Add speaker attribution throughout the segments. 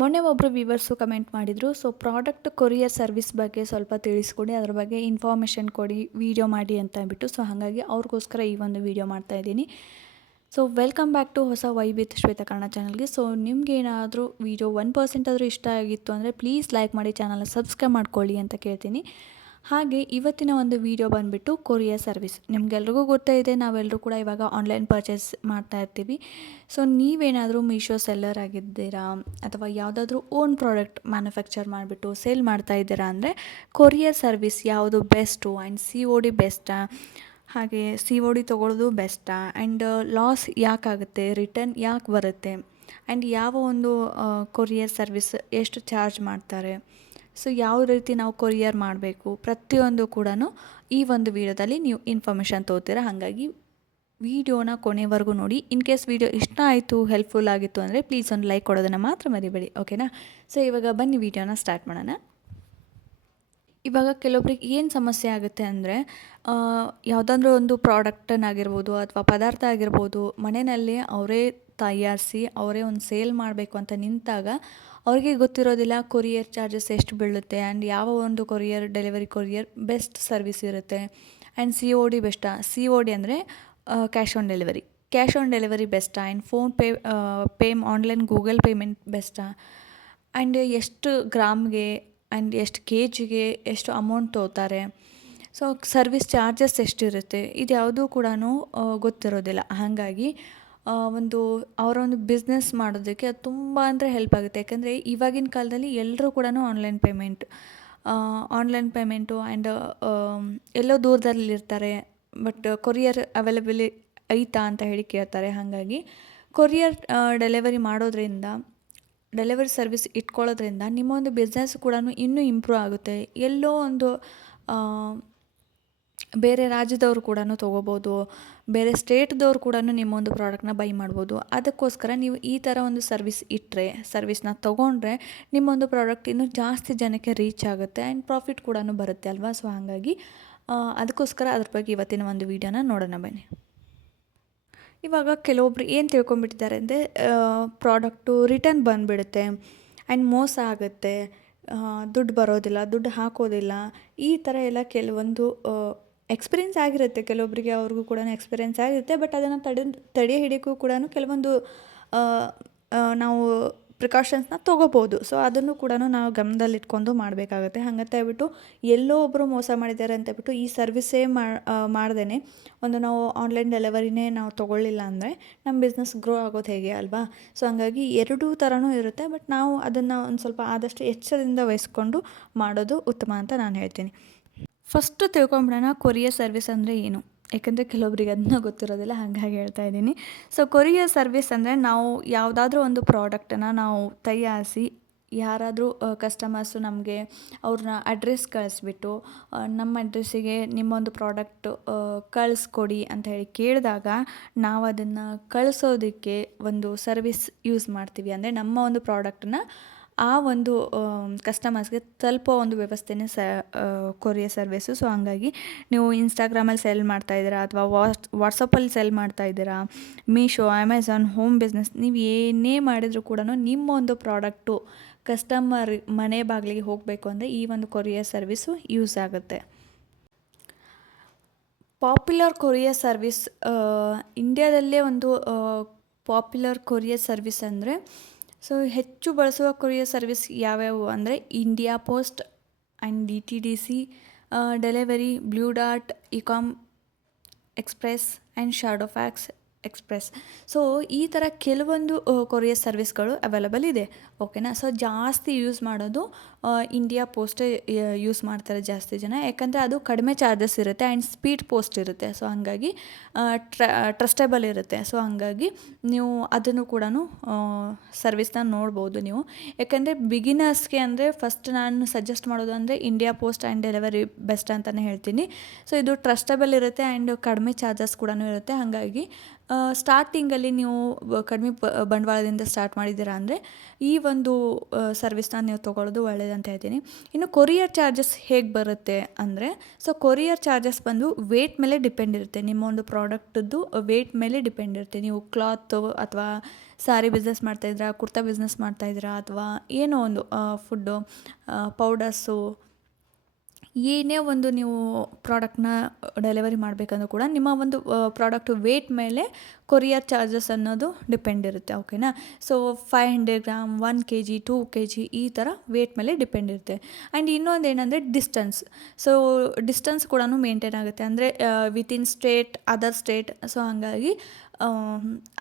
Speaker 1: ಮೊನ್ನೆ ಒಬ್ಬರು viewers comment ಮಾಡಿದರು ಸೊ ಪ್ರಾಡಕ್ಟ್ ಕೊರಿಯರ್ ಸರ್ವಿಸ್ ಬಗ್ಗೆ ಸ್ವಲ್ಪ ತಿಳಿಸ್ಕೊಡಿ, ಅದ್ರ ಬಗ್ಗೆ ಇನ್ಫಾರ್ಮೇಷನ್ ಕೊಡಿ ವೀಡಿಯೋ ಮಾಡಿ ಅಂತ ಅಂದ್ಬಿಟ್ಟು. ಸೊ ಹಾಗಾಗಿ ಅವ್ರಿಗೋಸ್ಕರ ಈ ಒಂದು ವೀಡಿಯೋ ಮಾಡ್ತಾಯಿದ್ದೀನಿ ಸೊ ವೆಲ್ಕಮ್ ಬ್ಯಾಕ್ ಟು ಹೊಸ ವೈ ವಿತ್ ಶ್ವೇತ ಕನ್ನಡ ಚಾನಲ್ಗೆ ಸೊ ನಿಮ್ಗೆ ಏನಾದರೂ ವೀಡಿಯೋ ಒನ್ ಪರ್ಸೆಂಟ್ ಆದರೂ ಇಷ್ಟ ಆಗಿತ್ತು ಅಂದರೆ ಪ್ಲೀಸ್ ಲೈಕ್ ಮಾಡಿ ಚಾನಲ್ನ ಸಬ್ಸ್ಕ್ರೈಬ್ ಮಾಡ್ಕೊಳ್ಳಿ ಅಂತ ಕೇಳ್ತೀನಿ. ಹಾಗೆ ಇವತ್ತಿನ ಒಂದು ವಿಡಿಯೋ ಬಂದುಬಿಟ್ಟು ಕೊರಿಯರ್ ಸರ್ವಿಸ್. ನಿಮಗೆಲ್ರಿಗೂ ಗೊತ್ತೇ ಇದೆ ನಾವೆಲ್ಲರೂ ಕೂಡ ಇವಾಗ ಆನ್ಲೈನ್ ಪರ್ಚೇಸ್ ಮಾಡ್ತಾ ಇರ್ತೀವಿ. ಸೊ ನೀವೇನಾದರೂ ಮೀಶೋ ಸೆಲ್ಲರ್ ಆಗಿದ್ದೀರಾ? ಅಥವಾ ಯಾವುದಾದ್ರೂ ಓನ್ ಪ್ರಾಡಕ್ಟ್ ಮ್ಯಾನುಫ್ಯಾಕ್ಚರ್ ಮಾಡಿಬಿಟ್ಟು ಸೇಲ್ ಮಾಡ್ತಾ ಇದ್ದೀರಾ ಅಂದರೆ, ಕೊರಿಯರ್ ಸರ್ವಿಸ್ ಯಾವುದು best and C O D ಬೆಸ್ಟಾ ಹಾಗೆ ಸಿ ಒ ಡಿ ತೊಗೊಳ್ಳೋದು ಬೆಸ್ಟಾ ಆ್ಯಂಡ್ ಲಾಸ್ ಯಾಕಾಗುತ್ತೆ? ರಿಟರ್ನ್ ಯಾಕೆ ಬರುತ್ತೆ? ಆ್ಯಂಡ್ ಯಾವ ಒಂದು ಕೊರಿಯರ್ ಸರ್ವಿಸ್ ಎಷ್ಟು ಚಾರ್ಜ್ ಮಾಡ್ತಾರೆ? ಸೊ ಯಾವ ರೀತಿ ನಾವು ಕೊರಿಯರ್ ಮಾಡಬೇಕು? ಪ್ರತಿಯೊಂದು ಕೂಡ ಈ ಒಂದು ವಿಡಿಯೋದಲ್ಲಿ ನೀವು ಇನ್ಫಾರ್ಮೇಷನ್ ತೋತೀರ ಹಾಗಾಗಿ ವಿಡಿಯೋನ ಕೊನೆವರೆಗೂ ನೋಡಿ. ಇನ್ ಕೇಸ್ ವಿಡಿಯೋ ಇಷ್ಟ ಆಯಿತು ಹೆಲ್ಪ್ಫುಲ್ ಆಗಿತ್ತು ಅಂದರೆ ಪ್ಲೀಸ್ ಒಂದು ಲೈಕ್ ಕೊಡೋದನ್ನು ಮಾತ್ರ ಮರಿಬೇಡಿ ಓಕೆನಾ ಸೊ ಇವಾಗ ಬನ್ನಿ ವಿಡಿಯೋನ ಸ್ಟಾರ್ಟ್ ಮಾಡೋಣ. ಇವಾಗ ಕೆಲವೊಬ್ರಿಗೆ ಏನು ಸಮಸ್ಯೆ ಆಗುತ್ತೆ ಅಂದರೆ ಯಾವುದಾದ್ರೂ ಒಂದು ಪ್ರಾಡಕ್ಟನ್ನಾಗಿರ್ಬೋದು ಅಥವಾ ಪದಾರ್ಥ ಆಗಿರ್ಬೋದು, ಮನೆಯಲ್ಲೇ ಅವರೇ ತಯಾರಿಸಿ ಅವರೇ ಒಂದು ಸೇಲ್ ಮಾಡಬೇಕು ಅಂತ ನಿಂತಾಗ ಅವ್ರಿಗೆ ಗೊತ್ತಿರೋದಿಲ್ಲ ಕೊರಿಯರ್ ಚಾರ್ಜಸ್ ಎಷ್ಟು ಬೀಳುತ್ತೆ ಆ್ಯಂಡ್ ಯಾವ ಒಂದು courier delivery courier best service ಇರುತ್ತೆ ಆ್ಯಂಡ್ ಸಿ ಒ ಡಿ ಬೆಸ್ಟಾ ಸಿ ಒ ಡಿ ಅಂದರೆ cash on delivery cash on delivery ಬೆಸ್ಟಾ and PhonePe pay online Google payment ಬೆಸ್ಟಾ and ಎಷ್ಟು ಗ್ರಾಮ್ಗೆ ಆ್ಯಂಡ್ ಎಷ್ಟು ಕೆ ಜಿಗೆ ಎಷ್ಟು ಅಮೌಂಟ್ ತೊಗೋತಾರೆ? ಸೊ ಸರ್ವಿಸ್ ಚಾರ್ಜಸ್ ಎಷ್ಟಿರುತ್ತೆ? ಇದು ಯಾವುದೂ ಕೂಡ ಗೊತ್ತಿರೋದಿಲ್ಲ. ಹಾಗಾಗಿ ಒಂದು ಅವರ ಒಂದು ಬಿಸ್ನೆಸ್ ಮಾಡೋದಕ್ಕೆ ಅದು ತುಂಬ ಅಂದರೆ ಹೆಲ್ಪ್ ಆಗುತ್ತೆ. ಯಾಕಂದರೆ ಇವಾಗಿನ ಕಾಲದಲ್ಲಿ ಎಲ್ಲರೂ ಕೂಡ online payment online payment and ಎಲ್ಲೋ ದೂರದಲ್ಲಿರ್ತಾರೆ ಬಟ್ ಕೊರಿಯರ್ ಅವೈಲೇಬಲಿ ಐತಾ ಅಂತ ಹೇಳಿ ಕೇಳ್ತಾರೆ. ಹಾಗಾಗಿ ಕೊರಿಯರ್ ಡೆಲಿವರಿ ಮಾಡೋದ್ರಿಂದ ಡೆಲಿವರಿ ಸರ್ವಿಸ್ ಇಟ್ಕೊಳ್ಳೋದ್ರಿಂದ ನಿಮ್ಮ ಒಂದು ಬಿಸ್ನೆಸ್ ಕೂಡ ಇನ್ನೂ ಇಂಪ್ರೂವ್ ಆಗುತ್ತೆ. ಎಲ್ಲೋ ಒಂದು ಬೇರೆ ರಾಜ್ಯದವರು ಕೂಡ ತೊಗೋಬೋದು, ಬೇರೆ ಸ್ಟೇಟ್ದವ್ರು ಕೂಡ ನಿಮ್ಮ ಒಂದು ಪ್ರಾಡಕ್ಟ್ನ ಬೈ ಮಾಡ್ಬೋದು. ಅದಕ್ಕೋಸ್ಕರ ನೀವು ಈ ಥರ ಒಂದು ಸರ್ವಿಸ್ ಇಟ್ಟರೆ ಸರ್ವಿಸ್ನ ತೊಗೊಂಡ್ರೆ ನಿಮ್ಮೊಂದು ಪ್ರಾಡಕ್ಟ್ ಇನ್ನೂ ಜಾಸ್ತಿ ಜನಕ್ಕೆ ರೀಚ್ ಆಗುತ್ತೆ ಆ್ಯಂಡ್ ಪ್ರಾಫಿಟ್ ಕೂಡ ಬರುತ್ತೆ ಅಲ್ವಾ? ಸೊ ಹಾಗಾಗಿ ಅದಕ್ಕೋಸ್ಕರ ಅದ್ರ ಬಗ್ಗೆ ಇವತ್ತಿನ ಒಂದು ವೀಡಿಯೋನ ನೋಡೋಣ ಬನ್ನಿ. ಇವಾಗ ಕೆಲವೊಬ್ರು ಏನು ತಿಳ್ಕೊಂಬಿಟ್ಟಿದ್ದಾರೆ ಅಂದರೆ ಪ್ರಾಡಕ್ಟು ರಿಟರ್ನ್ ಬಂದುಬಿಡುತ್ತೆ ಆ್ಯಂಡ್ ಮೋಸ ಆಗುತ್ತೆ ದುಡ್ಡು ಬರೋದಿಲ್ಲ, ದುಡ್ಡು ಹಾಕೋದಿಲ್ಲ, ಈ ಥರ ಎಲ್ಲ ಕೆಲವೊಂದು ಎಕ್ಸ್ಪೀರಿಯೆನ್ಸ್ ಆಗಿರುತ್ತೆ. ಕೆಲವೊಬ್ಬರಿಗೆ ಅವ್ರಿಗೂ ಕೂಡ ಎಕ್ಸ್ಪೀರಿಯೆನ್ಸ್ ಆಗಿರುತ್ತೆ. ಬಟ್ ಅದನ್ನು ತಡೆ ತಡೆ ಹಿಡಿಯೋಕ್ಕೂ ಕೂಡ ಕೆಲವೊಂದು ನಾವು ಪ್ರಿಕಾಷನ್ಸ್ನ ತೊಗೋಬೋದು. ಸೊ, ಅದನ್ನು ಕೂಡ ನಾವು ಗಮನದಲ್ಲಿಟ್ಕೊಂಡು ಮಾಡಬೇಕಾಗುತ್ತೆ. ಹಂಗಂತ ಹೇಳ್ಬಿಟ್ಟು ಎಲ್ಲೋ ಒಬ್ಬರು ಮೋಸ ಮಾಡಿದ್ದಾರೆ ಅಂತ ಹೇಳ್ಬಿಟ್ಟು ಈ ಸರ್ವಿಸೇ ಮಾಡ್ದೇನೆ. ಒಂದು ನಾವು ಆನ್ಲೈನ್ ಡೆಲಿವರಿನೇ ನಾವು ತೊಗೊಳ್ಳಿಲ್ಲ ಅಂದರೆ ನಮ್ಮ ಬಿಸ್ನೆಸ್ ಗ್ರೋ ಆಗೋದು ಹೇಗೆ ಅಲ್ವಾ? ಸೊ, ಹಂಗಾಗಿ ಎರಡೂ ಥರನೂ ಇರುತ್ತೆ. ಬಟ್ ನಾವು ಅದನ್ನು ಒಂದು ಸ್ವಲ್ಪ ಆದಷ್ಟು ಎಚ್ಚರದಿಂದ ವಹಿಸ್ಕೊಂಡು ಮಾಡೋದು ಉತ್ತಮ ಅಂತ ನಾನು ಹೇಳ್ತೀನಿ. ಫಸ್ಟು ತಿಳ್ಕೊಂಬಿಡೋಣ ಕೊರಿಯರ್ ಸರ್ವಿಸ್ ಅಂದರೆ ಏನು? ಯಾಕಂದರೆ ಕೆಲವೊಬ್ರಿಗೆ ಅದನ್ನ ಗೊತ್ತಿರೋದಿಲ್ಲ, ಹಾಗಾಗಿ ಹೇಳ್ತಾ ಇದ್ದೀನಿ. ಸೊ ಕೊರಿಯರ್ ಸರ್ವಿಸ್ ಅಂದರೆ ನಾವು ಯಾವುದಾದ್ರೂ ಒಂದು ಪ್ರಾಡಕ್ಟನ್ನು ನಾವು ತಯಾರಿಸಿ ಯಾರಾದರೂ ಕಸ್ಟಮರ್ಸು ನಮಗೆ ಅವ್ರನ್ನ ಅಡ್ರೆಸ್ ಕಳಿಸ್ಬಿಟ್ಟು ನಮ್ಮ ಅಡ್ರೆಸ್ಸಿಗೆ ನಿಮ್ಮೊಂದು ಪ್ರಾಡಕ್ಟ್ ಕಳಿಸ್ಕೊಡಿ ಅಂತ ಹೇಳಿ ಕೇಳಿದಾಗ ನಾವು ಅದನ್ನು ಕಳಿಸೋದಕ್ಕೆ ಒಂದು ಸರ್ವಿಸ್ ಯೂಸ್ ಮಾಡ್ತೀವಿ. ಅಂದರೆ ನಮ್ಮ ಒಂದು ಪ್ರಾಡಕ್ಟನ್ನ ಆ ಒಂದು ಕಸ್ಟಮರ್ಸ್ಗೆ ತಲುಪೋ ಒಂದು ವ್ಯವಸ್ಥೆನೇ ಸ ಕೊರಿಯರ್ ಸರ್ವಿಸು. ಸೊ, ಹಂಗಾಗಿ ನೀವು ಇನ್ಸ್ಟಾಗ್ರಾಮಲ್ಲಿ ಸೆಲ್ ಮಾಡ್ತಾ ಇದ್ದೀರಾ ಅಥವಾ ವಾಟ್ಸ್ ವಾಟ್ಸಪ್ಪಲ್ಲಿ ಸೆಲ್ ಮಾಡ್ತಾ ಇದ್ದೀರಾ ಮೀಶೋ ಅಮೆಝಾನ್ ಹೋಮ್ ಬಿಸ್ನೆಸ್ ನೀವು ಏನೇ ಮಾಡಿದರೂ ಕೂಡ ನಿಮ್ಮ ಒಂದು ಪ್ರಾಡಕ್ಟು ಕಸ್ಟಮರ್ ಮನೆ ಬಾಗಿಲಿಗೆ ಹೋಗಬೇಕು ಅಂದರೆ ಈ ಒಂದು ಕೊರಿಯರ್ ಸರ್ವಿಸು ಯೂಸ್ ಆಗುತ್ತೆ. ಪಾಪ್ಯುಲರ್ ಕೊರಿಯರ್ ಸರ್ವಿಸ್ ಇಂಡಿಯಾದಲ್ಲೇ ಒಂದು ಪಾಪ್ಯುಲರ್ ಕೊರಿಯರ್ ಸರ್ವಿಸ್ ಅಂದರೆ ಸೊ ಹೆಚ್ಚು ಬಳಸುವ ಕೊರಿಯರ್ ಸರ್ವಿಸ್ ಯಾವ್ಯಾವು ಅಂದರೆ India post and D T D C delivery Blue dot Ecom Express and Shadowfax Express so ಈ ಥರ ಕೆಲವೊಂದು ಕೊರಿಯರ್ ಸರ್ವಿಸ್ಗಳು ಅವೈಲಬಲ್ ಇದೆ. ಓಕೆನಾ ಸೊ ಜಾಸ್ತಿ ಯೂಸ್ ಮಾಡೋದು ಇಂಡಿಯಾ ಪೋಸ್ಟೇ ಯೂಸ್ ಮಾಡ್ತಾರೆ ಜಾಸ್ತಿ ಜನ. ಯಾಕಂದರೆ ಅದು ಕಡಿಮೆ ಚಾರ್ಜಸ್ ಇರುತ್ತೆ ಆ್ಯಂಡ್ ಸ್ಪೀಡ್ ಪೋಸ್ಟ್ ಇರುತ್ತೆ. ಸೊ ಹಂಗಾಗಿ ಟ್ರ ಟ್ರಸ್ಟೇಬಲ್ ಇರುತ್ತೆ. ಸೊ ಹಂಗಾಗಿ ನೀವು ಅದನ್ನು ಕೂಡ ಸರ್ವಿಸ್ನ ನೋಡ್ಬೋದು ನೀವು. ಯಾಕಂದರೆ ಬಿಗಿನರ್ಸ್ಗೆ ಅಂದರೆ ಫಸ್ಟ್ ನಾನು ಸಜೆಸ್ಟ್ ಮಾಡೋದು ಅಂದರೆ India post and delivery best ಅಂತಲೇ ಹೇಳ್ತೀನಿ. ಸೊ ಇದು ಟ್ರಸ್ಟೇಬಲ್ ಇರುತ್ತೆ ಆ್ಯಂಡ್ ಕಡಿಮೆ ಚಾರ್ಜಸ್ ಕೂಡ ಇರುತ್ತೆ. ಹಾಗಾಗಿ ಸ್ಟಾರ್ಟಿಂಗಲ್ಲಿ ನೀವು ಕಡಿಮೆ ಬಂಡವಾಳದಿಂದ ಸ್ಟಾರ್ಟ್ ಮಾಡಿದ್ದೀರಾ ಅಂದರೆ ಈ ಒಂದು ಸರ್ವಿಸ್ನ ನೀವು ತೊಗೊಳ್ಳೋದು ಒಳ್ಳೆಯದಂತ ಹೇಳ್ತೀನಿ. ಇನ್ನು ಕೊರಿಯರ್ ಚಾರ್ಜಸ್ ಹೇಗೆ ಬರುತ್ತೆ ಅಂದರೆ ಸೊ ಕೊರಿಯರ್ ಚಾರ್ಜಸ್ ಬಂದು ವೇಟ್ ಮೇಲೆ ಡಿಪೆಂಡ್ ಇರುತ್ತೆ. ನಿಮ್ಮ ಒಂದು ಪ್ರಾಡಕ್ಟದ್ದು ವೇಟ್ ಮೇಲೆ ಡಿಪೆಂಡ್ ಇರುತ್ತೆ. ನೀವು ಕ್ಲಾತ್ ಅಥವಾ ಸಾರಿ ಬಿಸ್ನೆಸ್ ಮಾಡ್ತಾಯಿದ್ದೀರಾ ಕುರ್ತಾ ಬಿಸ್ನೆಸ್ ಮಾಡ್ತಾಯಿದ್ದೀರಾ ಅಥವಾ ಏನೋ ಒಂದು ಫುಡ್ಡು ಪೌಡರ್ಸು ಏನೇ ಒಂದು ನೀವು ಪ್ರಾಡಕ್ಟ್ನ ಡೆಲಿವರಿ ಮಾಡಬೇಕಂದ್ರೂ ಕೂಡ ನಿಮ್ಮ ಒಂದು ಪ್ರಾಡಕ್ಟ್ ವೇಟ್ ಮೇಲೆ ಕೊರಿಯರ್ ಚಾರ್ಜಸ್ ಅನ್ನೋದು ಡಿಪೆಂಡ್ ಇರುತ್ತೆ ಓಕೆನಾ so five hundred gram one K G two K G ಈ ಥರ ವೇಟ್ ಮೇಲೆ ಡಿಪೆಂಡ್ ಇರುತ್ತೆ. ಆ್ಯಂಡ್ ಇನ್ನೊಂದು ಏನಂದರೆ ಡಿಸ್ಟೆನ್ಸ್ ಸೊ ಡಿಸ್ಟೆನ್ಸ್ ಕೂಡ ಮೇಂಟೈನ್ ಆಗುತ್ತೆ. ಅಂದರೆ within state other state so ಹಾಗಾಗಿ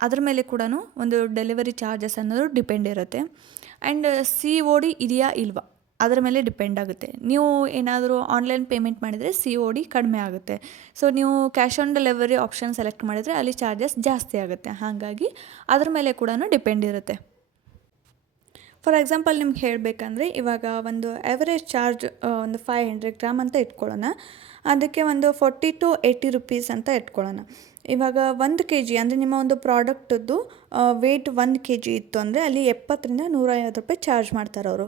Speaker 1: ಅದ್ರ ಮೇಲೆ ಕೂಡ ಒಂದು ಡೆಲಿವರಿ ಚಾರ್ಜಸ್ ಅನ್ನೋದು ಡಿಪೆಂಡ್ ಇರುತ್ತೆ. ಆ್ಯಂಡ್ ಸಿ ಒ ಡಿ ಇದೆಯಾ ಇಲ್ವಾ? ಅದರ ಮೇಲೆ ಡಿಪೆಂಡ್ ಆಗುತ್ತೆ. ನೀವು ಏನಾದರೂ ಆನ್ಲೈನ್ ಪೇಮೆಂಟ್ ಮಾಡಿದರೆ ಸಿ ಒ ಡಿ ಕಡಿಮೆ ಆಗುತ್ತೆ. ಸೊ, ನೀವು cash on delivery option select ಮಾಡಿದರೆ ಅಲ್ಲಿ ಚಾರ್ಜಸ್ ಜಾಸ್ತಿ ಆಗುತ್ತೆ. ಹಾಗಾಗಿ ಅದ್ರ ಮೇಲೆ ಕೂಡ ಡಿಪೆಂಡ್ ಇರುತ್ತೆ. ಫಾರ್ ಎಕ್ಸಾಂಪಲ್ ನಿಮ್ಗೆ ಹೇಳಬೇಕಂದ್ರೆ, ಇವಾಗ ಒಂದು ಎವರೇಜ್ ಚಾರ್ಜ್ ಒಂದು ಫೈವ್ ಹಂಡ್ರೆಡ್ ಗ್ರಾಮ್ ಅಂತ ಇಟ್ಕೊಳ್ಳೋಣ. ಅದಕ್ಕೆ ಒಂದು ಫೋರ್ಟಿ ಟು ಏಯ್ಟಿ ರುಪೀಸ್ ಅಂತ ಇಟ್ಕೊಳ್ಳೋಣ. ಇವಾಗ ಒಂದು ಕೆ ಜಿ ಅಂದರೆ ನಿಮ್ಮ ಒಂದು ಪ್ರಾಡಕ್ಟದ್ದು ವೇಟ್ ಒಂದು ಕೆ ಜಿ ಇತ್ತು ಅಂದರೆ ಅಲ್ಲಿ ಎಪ್ಪತ್ತರಿಂದ ನೂರೈವತ್ತು ರೂಪಾಯಿ ಚಾರ್ಜ್ ಮಾಡ್ತಾರೆ ಅವರು.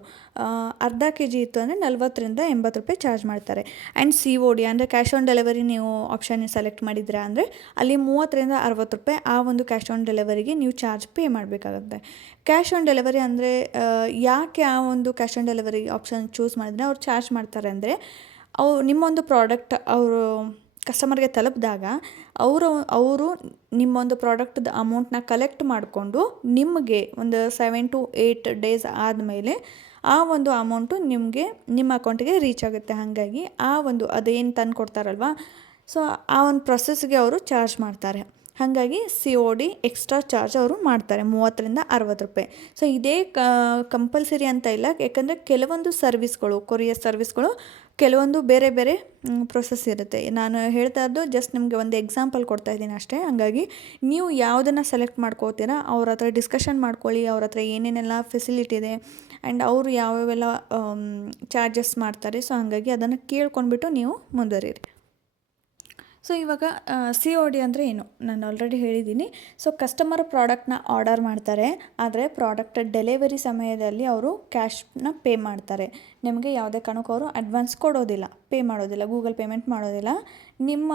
Speaker 1: ಅರ್ಧ ಕೆ ಜಿ ಇತ್ತು ಅಂದರೆ ನಲ್ವತ್ತರಿಂದ ಎಂಬತ್ತು ರೂಪಾಯಿ ಚಾರ್ಜ್ ಮಾಡ್ತಾರೆ. ಆ್ಯಂಡ್ ಸಿ ಒ ಡಿ ಅಂದರೆ ಕ್ಯಾಶ್ ಆನ್ ಡೆಲಿವರಿ ನೀವು ಆಪ್ಷನ್ ಸೆಲೆಕ್ಟ್ ಮಾಡಿದ್ರೆ ಅಂದರೆ ಅಲ್ಲಿ ಮೂವತ್ತರಿಂದ ಅರವತ್ತು ರೂಪಾಯಿ ಆ ಒಂದು ಕ್ಯಾಶ್ ಆನ್ ಡೆಲಿವರಿಗೆ ನೀವು ಚಾರ್ಜ್ ಪೇ ಮಾಡಬೇಕಾಗುತ್ತೆ. ಕ್ಯಾಶ್ ಆನ್ ಡೆಲಿವರಿ ಅಂದರೆ ಯಾಕೆ ಆ ಒಂದು cash on delivery option choose ಮಾಡಿದರೆ ಅವ್ರು ಚಾರ್ಜ್ ಮಾಡ್ತಾರೆ ಅಂದರೆ, ಅವು ನಿಮ್ಮೊಂದು ಪ್ರಾಡಕ್ಟ್ ಅವರು ಕಸ್ಟಮರ್ಗೆ ತಲುಪಿದಾಗ ಅವರು ಅವರು ನಿಮ್ಮೊಂದು ಪ್ರಾಡಕ್ಟ್ದು ಅಮೌಂಟ್ನ ಕಲೆಕ್ಟ್ ಮಾಡಿಕೊಂಡು ನಿಮಗೆ ಒಂದು ಸೆವೆನ್ ಟು ಏಯ್ಟ್ ಡೇಸ್ ಆದಮೇಲೆ ಆ ಒಂದು ಅಮೌಂಟು ನಿಮಗೆ ನಿಮ್ಮ ಅಕೌಂಟಿಗೆ ರೀಚ್ ಆಗುತ್ತೆ. ಹಾಗಾಗಿ ಆ ಒಂದು ಅದೇನು ತಂದು ಕೊಡ್ತಾರಲ್ವ? ಸೊ ಆ ಒಂದು ಪ್ರೊಸೆಸ್ಗೆ ಅವರು ಚಾರ್ಜ್ ಮಾಡ್ತಾರೆ. ಹಾಗಾಗಿ C O D extra charge ಅವರು ಮಾಡ್ತಾರೆ, ಮೂವತ್ತರಿಂದ ಅರವತ್ತು ರೂಪಾಯಿ. ಸೊ ಇದೇ ಕಂಪಲ್ಸರಿ ಅಂತ ಇಲ್ಲ. ಯಾಕಂದರೆ ಕೆಲವೊಂದು ಸರ್ವಿಸ್ಗಳು ಕೊರಿಯರ್ ಸರ್ವಿಸ್ಗಳು ಕೆಲವೊಂದು ಬೇರೆ ಬೇರೆ ಪ್ರೊಸೆಸ್ ಇರುತ್ತೆ. ನಾನು ಹೇಳ್ತಾ ಇದ್ದು ಜಸ್ಟ್ ನಿಮಗೆ ಒಂದು ಎಕ್ಸಾಂಪಲ್ ಕೊಡ್ತಾ ಇದ್ದೀನಿ ಅಷ್ಟೇ. ಹಾಗಾಗಿ ನೀವು ಯಾವುದನ್ನು ಸೆಲೆಕ್ಟ್ ಮಾಡ್ಕೋತೀರಾ, ಅವ್ರ ಹತ್ರ ಡಿಸ್ಕಷನ್ ಮಾಡ್ಕೊಳ್ಳಿ, ಅವ್ರ ಹತ್ರ ಏನೇನೆಲ್ಲ ಫೆಸಿಲಿಟಿ ಇದೆ ಆ್ಯಂಡ್ ಅವರು ಯಾವ್ಯಾವೆಲ್ಲ ಚಾರ್ಜಸ್ ಮಾಡ್ತಾರೆ. ಸೊ ಹಾಗಾಗಿ ಅದನ್ನು ಕೇಳ್ಕೊಂಡ್ಬಿಟ್ಟು ನೀವು ಮುಂದುವರಿರಿ ಸೊ ಇವಾಗ ಸಿ ಒ ಡಿ ಅಂದರೆ ಏನು? ನಾನು ಆಲ್ರೆಡಿ ಹೇಳಿದ್ದೀನಿ. ಸೊ ಕಸ್ಟಮರ್ ಪ್ರಾಡಕ್ಟ್ನ ಆರ್ಡರ್ ಮಾಡ್ತಾರೆ. ಆದರೆ ಪ್ರಾಡಕ್ಟ್ ಡೆಲಿವರಿ ಸಮಯದಲ್ಲಿ ಅವರು ಕ್ಯಾಶ್ನ ಪೇ ಮಾಡ್ತಾರೆ. ನಿಮಗೆ ಯಾವುದೇ ಕಾರಣಕ್ಕೂ ಅವರು ಅಡ್ವಾನ್ಸ್ ಕೊಡೋದಿಲ್ಲ ಪೇ ಮಾಡೋದಿಲ್ಲ ಗೂಗಲ್ ಪೇಮೆಂಟ್ ಮಾಡೋದಿಲ್ಲ. ನಿಮ್ಮ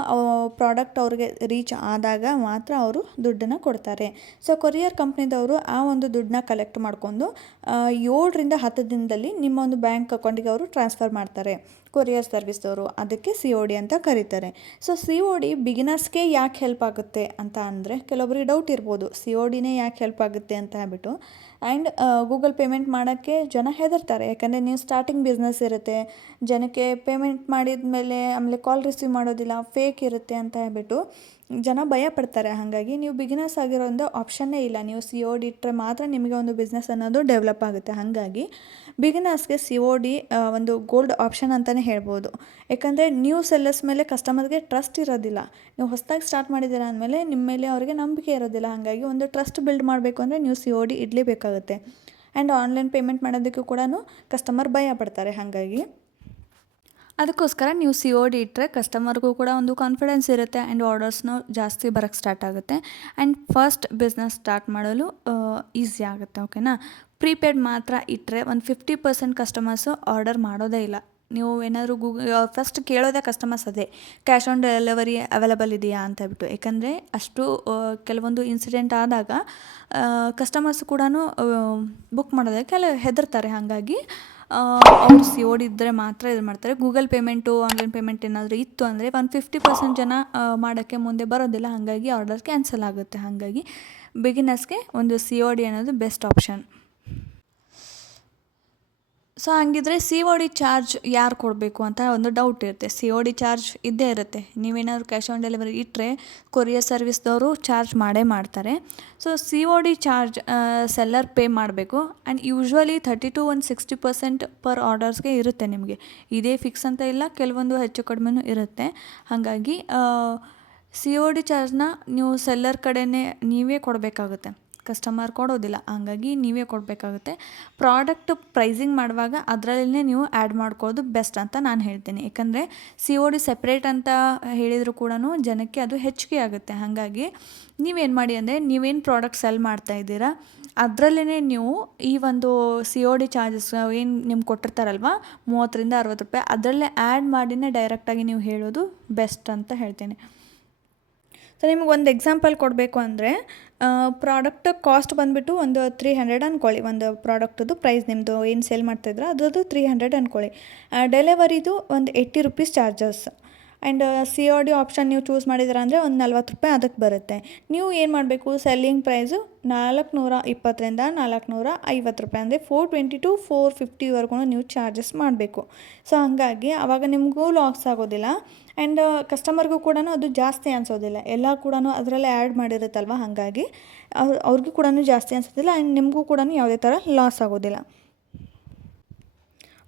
Speaker 1: ಪ್ರಾಡಕ್ಟ್ ಅವ್ರಿಗೆ ರೀಚ್ ಆದಾಗ ಮಾತ್ರ ಅವರು ದುಡ್ಡನ್ನು ಕೊಡ್ತಾರೆ. ಸೊ ಕೊರಿಯರ್ ಕಂಪ್ನಿದವರು ಆ ಒಂದು ದುಡ್ಡನ್ನ ಕಲೆಕ್ಟ್ ಮಾಡಿಕೊಂಡು ಏಳರಿಂದ ಹತ್ತು ದಿನದಲ್ಲಿ ನಿಮ್ಮ ಒಂದು ಬ್ಯಾಂಕ್ ಅಕೌಂಟಿಗೆ ಅವರು ಟ್ರಾನ್ಸ್ಫರ್ ಮಾಡ್ತಾರೆ. ಕೊರಿಯರ್ ಸರ್ವಿಸ್ದವರು ಅದಕ್ಕೆ ಸಿ ಒ ಡಿ ಅಂತ ಕರೀತಾರೆ. ಸೊ ಸಿ ಒ ಡಿ ಬಿಗಿನರ್ಸ್ಗೆ ಯಾಕೆ ಹೆಲ್ಪ್ ಆಗುತ್ತೆ ಅಂತ ಅಂದರೆ, ಕೆಲವೊಬ್ರಿಗೆ ಡೌಟ್ ಇರ್ಬೋದು ಸಿ ಒ ಡಿನೇ ಯಾಕೆ ಹೆಲ್ಪ್ ಆಗುತ್ತೆ ಅಂತ ಹೇಳ್ಬಿಟ್ಟು. ಆ್ಯಂಡ್ ಗೂಗಲ್ ಪೇಮೆಂಟ್ ಮಾಡೋಕ್ಕೆ ಜನ ಹೆದರ್ತಾರೆ, ಯಾಕಂದರೆ ನೀವು ಸ್ಟಾರ್ಟಿಂಗ್ ಬಿಸ್ನೆಸ್ ಇರುತ್ತೆ. ಜನಕ್ಕೆ ಪೇಮೆಂಟ್ ಮಾಡಿದ ಮೇಲೆ ಆಮೇಲೆ ಕಾಲ್ ರಿಸೀವ್ ಮಾಡೋದಿಲ್ಲ ಫೇಕ್ ಇರುತ್ತೆ ಅಂತ ಹೇಳ್ಬಿಟ್ಟು ಜನ ಭಯ ಪಡ್ತಾರೆ. ಹಾಗಾಗಿ ನೀವು ಬಿಗಿನರ್ಸ್ ಆಗಿರೋ ಒಂದು ಆಪ್ಷನ್ನೇ ಇಲ್ಲ. ನೀವು ಸಿ ಒ ಡಿ ಇಟ್ಟರೆ ಮಾತ್ರ ನಿಮಗೆ ಒಂದು ಬಿಸ್ನೆಸ್ ಅನ್ನೋದು ಡೆವಲಪ್ ಆಗುತ್ತೆ. ಹಾಗಾಗಿ ಬಿಗಿನರ್ಸ್ಗೆ ಸಿ ಒ ಡಿ ಒಂದು ಗೋಲ್ಡ್ ಆಪ್ಷನ್ ಅಂತಲೇ ಹೇಳ್ಬೋದು. ಯಾಕಂದರೆ ನ್ಯೂ ಸೆಲ್ಲರ್ಸ್ ಮೇಲೆ ಕಸ್ಟಮರ್ಗೆ ಟ್ರಸ್ಟ್ ಇರೋದಿಲ್ಲ. ನೀವು ಹೊಸದಾಗಿ ಸ್ಟಾರ್ಟ್ ಮಾಡಿದ್ದೀರಾ ಅಂದಮೇಲೆ ನಿಮ್ಮ ಮೇಲೆ ಅವರಿಗೆ ನಂಬಿಕೆ ಇರೋದಿಲ್ಲ. ಹಾಗಾಗಿ ಒಂದು ಟ್ರಸ್ಟ್ ಬಿಲ್ಡ್ ಮಾಡಬೇಕು ಅಂದರೆ ನೀವು ಸಿ ಒ ಡಿ ಇಡಲೇಬೇಕಾಗುತ್ತೆ. ಆ್ಯಂಡ್ ಆನ್ಲೈನ್ ಪೇಮೆಂಟ್ ಮಾಡೋದಕ್ಕೂ ಕೂಡ ಕಸ್ಟಮರ್ ಭಯ ಪಡ್ತಾರೆ, ಹಾಗಾಗಿ. ಅದಕ್ಕೋಸ್ಕರ ನೀವು ಸಿ ಒ ಡಿ ಇಟ್ಟರೆ ಕಸ್ಟಮರ್ಗೂ ಕೂಡ ಒಂದು ಕಾನ್ಫಿಡೆನ್ಸ್ ಇರುತ್ತೆ ಆ್ಯಂಡ್ ಆರ್ಡರ್ಸ್ನು ಜಾಸ್ತಿ ಬರೋಕ್ಕೆ ಸ್ಟಾರ್ಟ್ ಆಗುತ್ತೆ. ಆ್ಯಂಡ್ ಫಸ್ಟ್ ಬಿಸ್ನೆಸ್ ಸ್ಟಾರ್ಟ್ ಮಾಡಲು ಈಸಿ ಆಗುತ್ತೆ ಓಕೆನಾ ಪ್ರೀಪೇಯ್ಡ್ ಮಾತ್ರ ಇಟ್ಟರೆ ಒಂದು ಫಿಫ್ಟಿ ಪರ್ಸೆಂಟ್ ಕಸ್ಟಮರ್ಸು ಆರ್ಡರ್ ಮಾಡೋದೇ ಇಲ್ಲ. ನೀವು ಏನಾದರೂ ಗೂಗಲ್ ಫಸ್ಟ್ ಕೇಳೋದೇ ಕಸ್ಟಮರ್ಸ್ ಅದೇ. ಕ್ಯಾಶ್ ಆನ್ ಡೆಲಿವರಿ ಅವೈಲಬಲ್ ಇದೆಯಾ ಅಂತ ಹೇಳ್ಬಿಟ್ಟು. ಯಾಕಂದರೆ ಅಷ್ಟು ಕೆಲವೊಂದು ಇನ್ಸಿಡೆಂಟ್ ಆದಾಗ ಕಸ್ಟಮರ್ಸ್ ಕೂಡ ಬುಕ್ ಮಾಡೋದಕ್ಕೆ ಅಲ್ಲಿ ಹೆದರ್ತಾರೆ. ಹಾಗಾಗಿ ಅವ್ರು ಸಿ ಇದ್ದರೆ ಮಾತ್ರ ಇದು ಮಾಡ್ತಾರೆ. ಗೂಗಲ್ ಪೇಮೆಂಟು ಆನ್ಲೈನ್ ಪೇಮೆಂಟ್ ಏನಾದರೂ ಇತ್ತು ಅಂದರೆ ಒಂದು ಫಿಫ್ಟಿ ಪರ್ಸೆಂಟ್ ಜನ ಮಾಡೋಕ್ಕೆ ಮುಂದೆ ಬರೋದಿಲ್ಲ. ಹಾಗಾಗಿ ಆರ್ಡರ್ ಕ್ಯಾನ್ಸಲ್ ಆಗುತ್ತೆ. ಹಾಗಾಗಿ ಬಿಗಿನರ್ಸ್ಗೆ ಒಂದು ಸಿ ಒ ಡಿ ಅನ್ನೋದು ಬೆಸ್ಟ್ ಆಪ್ಷನ್ ಸೊ ಹಂಗಿದ್ರೆ ಸಿ ಒ ಡಿ ಚಾರ್ಜ್ ಯಾರು ಕೊಡಬೇಕು ಅಂತ ಒಂದು ಡೌಟ್ ಇರುತ್ತೆ. ಸಿ ಒ ಡಿ ಚಾರ್ಜ್ ಇದ್ದೇ ಇರುತ್ತೆ. ನೀವೇನಾದ್ರು ಕ್ಯಾಶ್ ಆನ್ ಡೆಲಿವರಿ ಇಟ್ಟರೆ ಕೊರಿಯರ್ ಸರ್ವಿಸ್ದವರು ಚಾರ್ಜ್ ಮಾಡೇ ಮಾಡ್ತಾರೆ. So C O D charge seller pay ಮಾಡಬೇಕು. ಆ್ಯಂಡ್ ಯೂಶ್ವಲಿ ಥರ್ಟಿ ಟು ಒಂದು ಸಿಕ್ಸ್ಟಿ ಪರ್ಸೆಂಟ್ ಪರ್ ಆರ್ಡರ್ಸ್ಗೆ ಇರುತ್ತೆ ನಿಮಗೆ. ಇದೇ ಫಿಕ್ಸ್ ಅಂತ ಇಲ್ಲ, ಕೆಲವೊಂದು ಹೆಚ್ಚು ಕಡಿಮೆನೂ ಇರುತ್ತೆ. ಹಾಗಾಗಿ ಸಿ ಒ ಡಿ ಚಾರ್ಜ್ನ ನೀವು ಸೆಲ್ಲರ್ ಕಡೆಯೇ ನೀವೇ ಕೊಡಬೇಕಾಗುತ್ತೆ. ಕಸ್ಟಮರ್ ಕೊಡೋದಿಲ್ಲ. ಹಂಗಾಗಿ ನೀವೇ ಕೊಡಬೇಕಾಗುತ್ತೆ. ಪ್ರಾಡಕ್ಟ್ ಪ್ರೈಸಿಂಗ್ ಮಾಡುವಾಗ ಅದರಲ್ಲೇ ನೀವು ಆ್ಯಡ್ ಮಾಡ್ಕೊಳ್ಳೋದು ಬೆಸ್ಟ್ ಅಂತ ನಾನು ಹೇಳ್ತೀನಿ. ಯಾಕಂದರೆ ಸಿ ಒ ಡಿ ಸೆಪ್ರೇಟ್ ಅಂತ ಹೇಳಿದರೂ ಕೂಡ ಜನಕ್ಕೆ ಅದು ಹೆಚ್ಚಿಗೆ ಆಗುತ್ತೆ. ಹಾಗಾಗಿ ನೀವೇನು ಮಾಡಿ ಅಂದರೆ ನೀವೇನು ಪ್ರಾಡಕ್ಟ್ ಸೆಲ್ ಮಾಡ್ತಾ ಇದ್ದೀರಾ ಅದರಲ್ಲೇ ನೀವು ಈ ಒಂದು ಸಿ ಒ ಡಿ ಚಾರ್ಜಸ್ ಏನು ನಿಮ್ಗೆ ಕೊಟ್ಟಿರ್ತಾರಲ್ವ, ಮೂವತ್ತರಿಂದ ಅರವತ್ತು ರೂಪಾಯಿ, ಅದರಲ್ಲೇ ಆ್ಯಡ್ ಮಾಡಿನೇ ಡೈರೆಕ್ಟಾಗಿ ನೀವು ಹೇಳೋದು ಬೆಸ್ಟ್ ಅಂತ ಹೇಳ್ತೀನಿ. ಸೊ ನಿಮಗೆ ಒಂದು ಎಕ್ಸಾಂಪಲ್ ಕೊಡಬೇಕು ಅಂದರೆ ಪ್ರಾಡಕ್ಟ್ ಕಾಸ್ಟ್ ಬಂದುಬಿಟ್ಟು ಒಂದು ತ್ರೀ ಹಂಡ್ರೆಡ್ ಅಂದ್ಕೊಳ್ಳಿ ಒಂದು ಪ್ರಾಡಕ್ಟದು ಪ್ರೈಸ್ ನಿಮ್ಮದು ಏನು ಸೇಲ್ ಮಾಡ್ತಾಯಿದ್ರೆ ಅದರದ್ದು ತ್ರೀ ಹಂಡ್ರೆಡ್ ಅಂದ್ಕೊಳ್ಳಿ ಡೆಲಿವರಿದು ಒಂದು eighty rupees charges and C R D option ನೀವು ಚೂಸ್ ಮಾಡಿದ್ರೆ ಅಂದರೆ ಒಂದು ನಲ್ವತ್ತು ರೂಪಾಯಿ ಅದಕ್ಕೆ ಬರುತ್ತೆ. ನೀವು ಏನು ಮಾಡಬೇಕು ಸೆಲ್ಲಿಂಗ್ ಪ್ರೈಸು ನಾಲ್ಕುನೂರ ಇಪ್ಪತ್ತರಿಂದ ನಾಲ್ಕುನೂರ ಐವತ್ತು ರೂಪಾಯಿ ಅಂದರೆ ಫೋರ್ ಟ್ವೆಂಟಿ ಟು ಫೋರ್ ಫಿಫ್ಟಿವರೆಗೂ ನೀವು ಚಾರ್ಜಸ್ ಮಾಡಬೇಕು. ಸೊ ಹಾಗಾಗಿ ಆವಾಗ ನಿಮಗೂ ಲಾಸ್ ಆಗೋದಿಲ್ಲ. ಆ್ಯಂಡ್ ಕಸ್ಟಮರ್ಗೂ ಕೂಡ ಅದು ಜಾಸ್ತಿ ಅನಿಸೋದಿಲ್ಲ. ಎಲ್ಲ ಕೂಡ ಅದರಲ್ಲೇ ಆ್ಯಡ್ ಮಾಡಿರುತ್ತಲ್ವ? ಹಾಗಾಗಿ ಅವ್ರು, ಅವ್ರಿಗೂ ಕೂಡ ಜಾಸ್ತಿ ಅನಿಸೋದಿಲ್ಲ ಆ್ಯಂಡ್ ನಿಮಗೂ ಕೂಡ ಯಾವುದೇ ಥರ ಲಾಸ್ ಆಗೋದಿಲ್ಲ.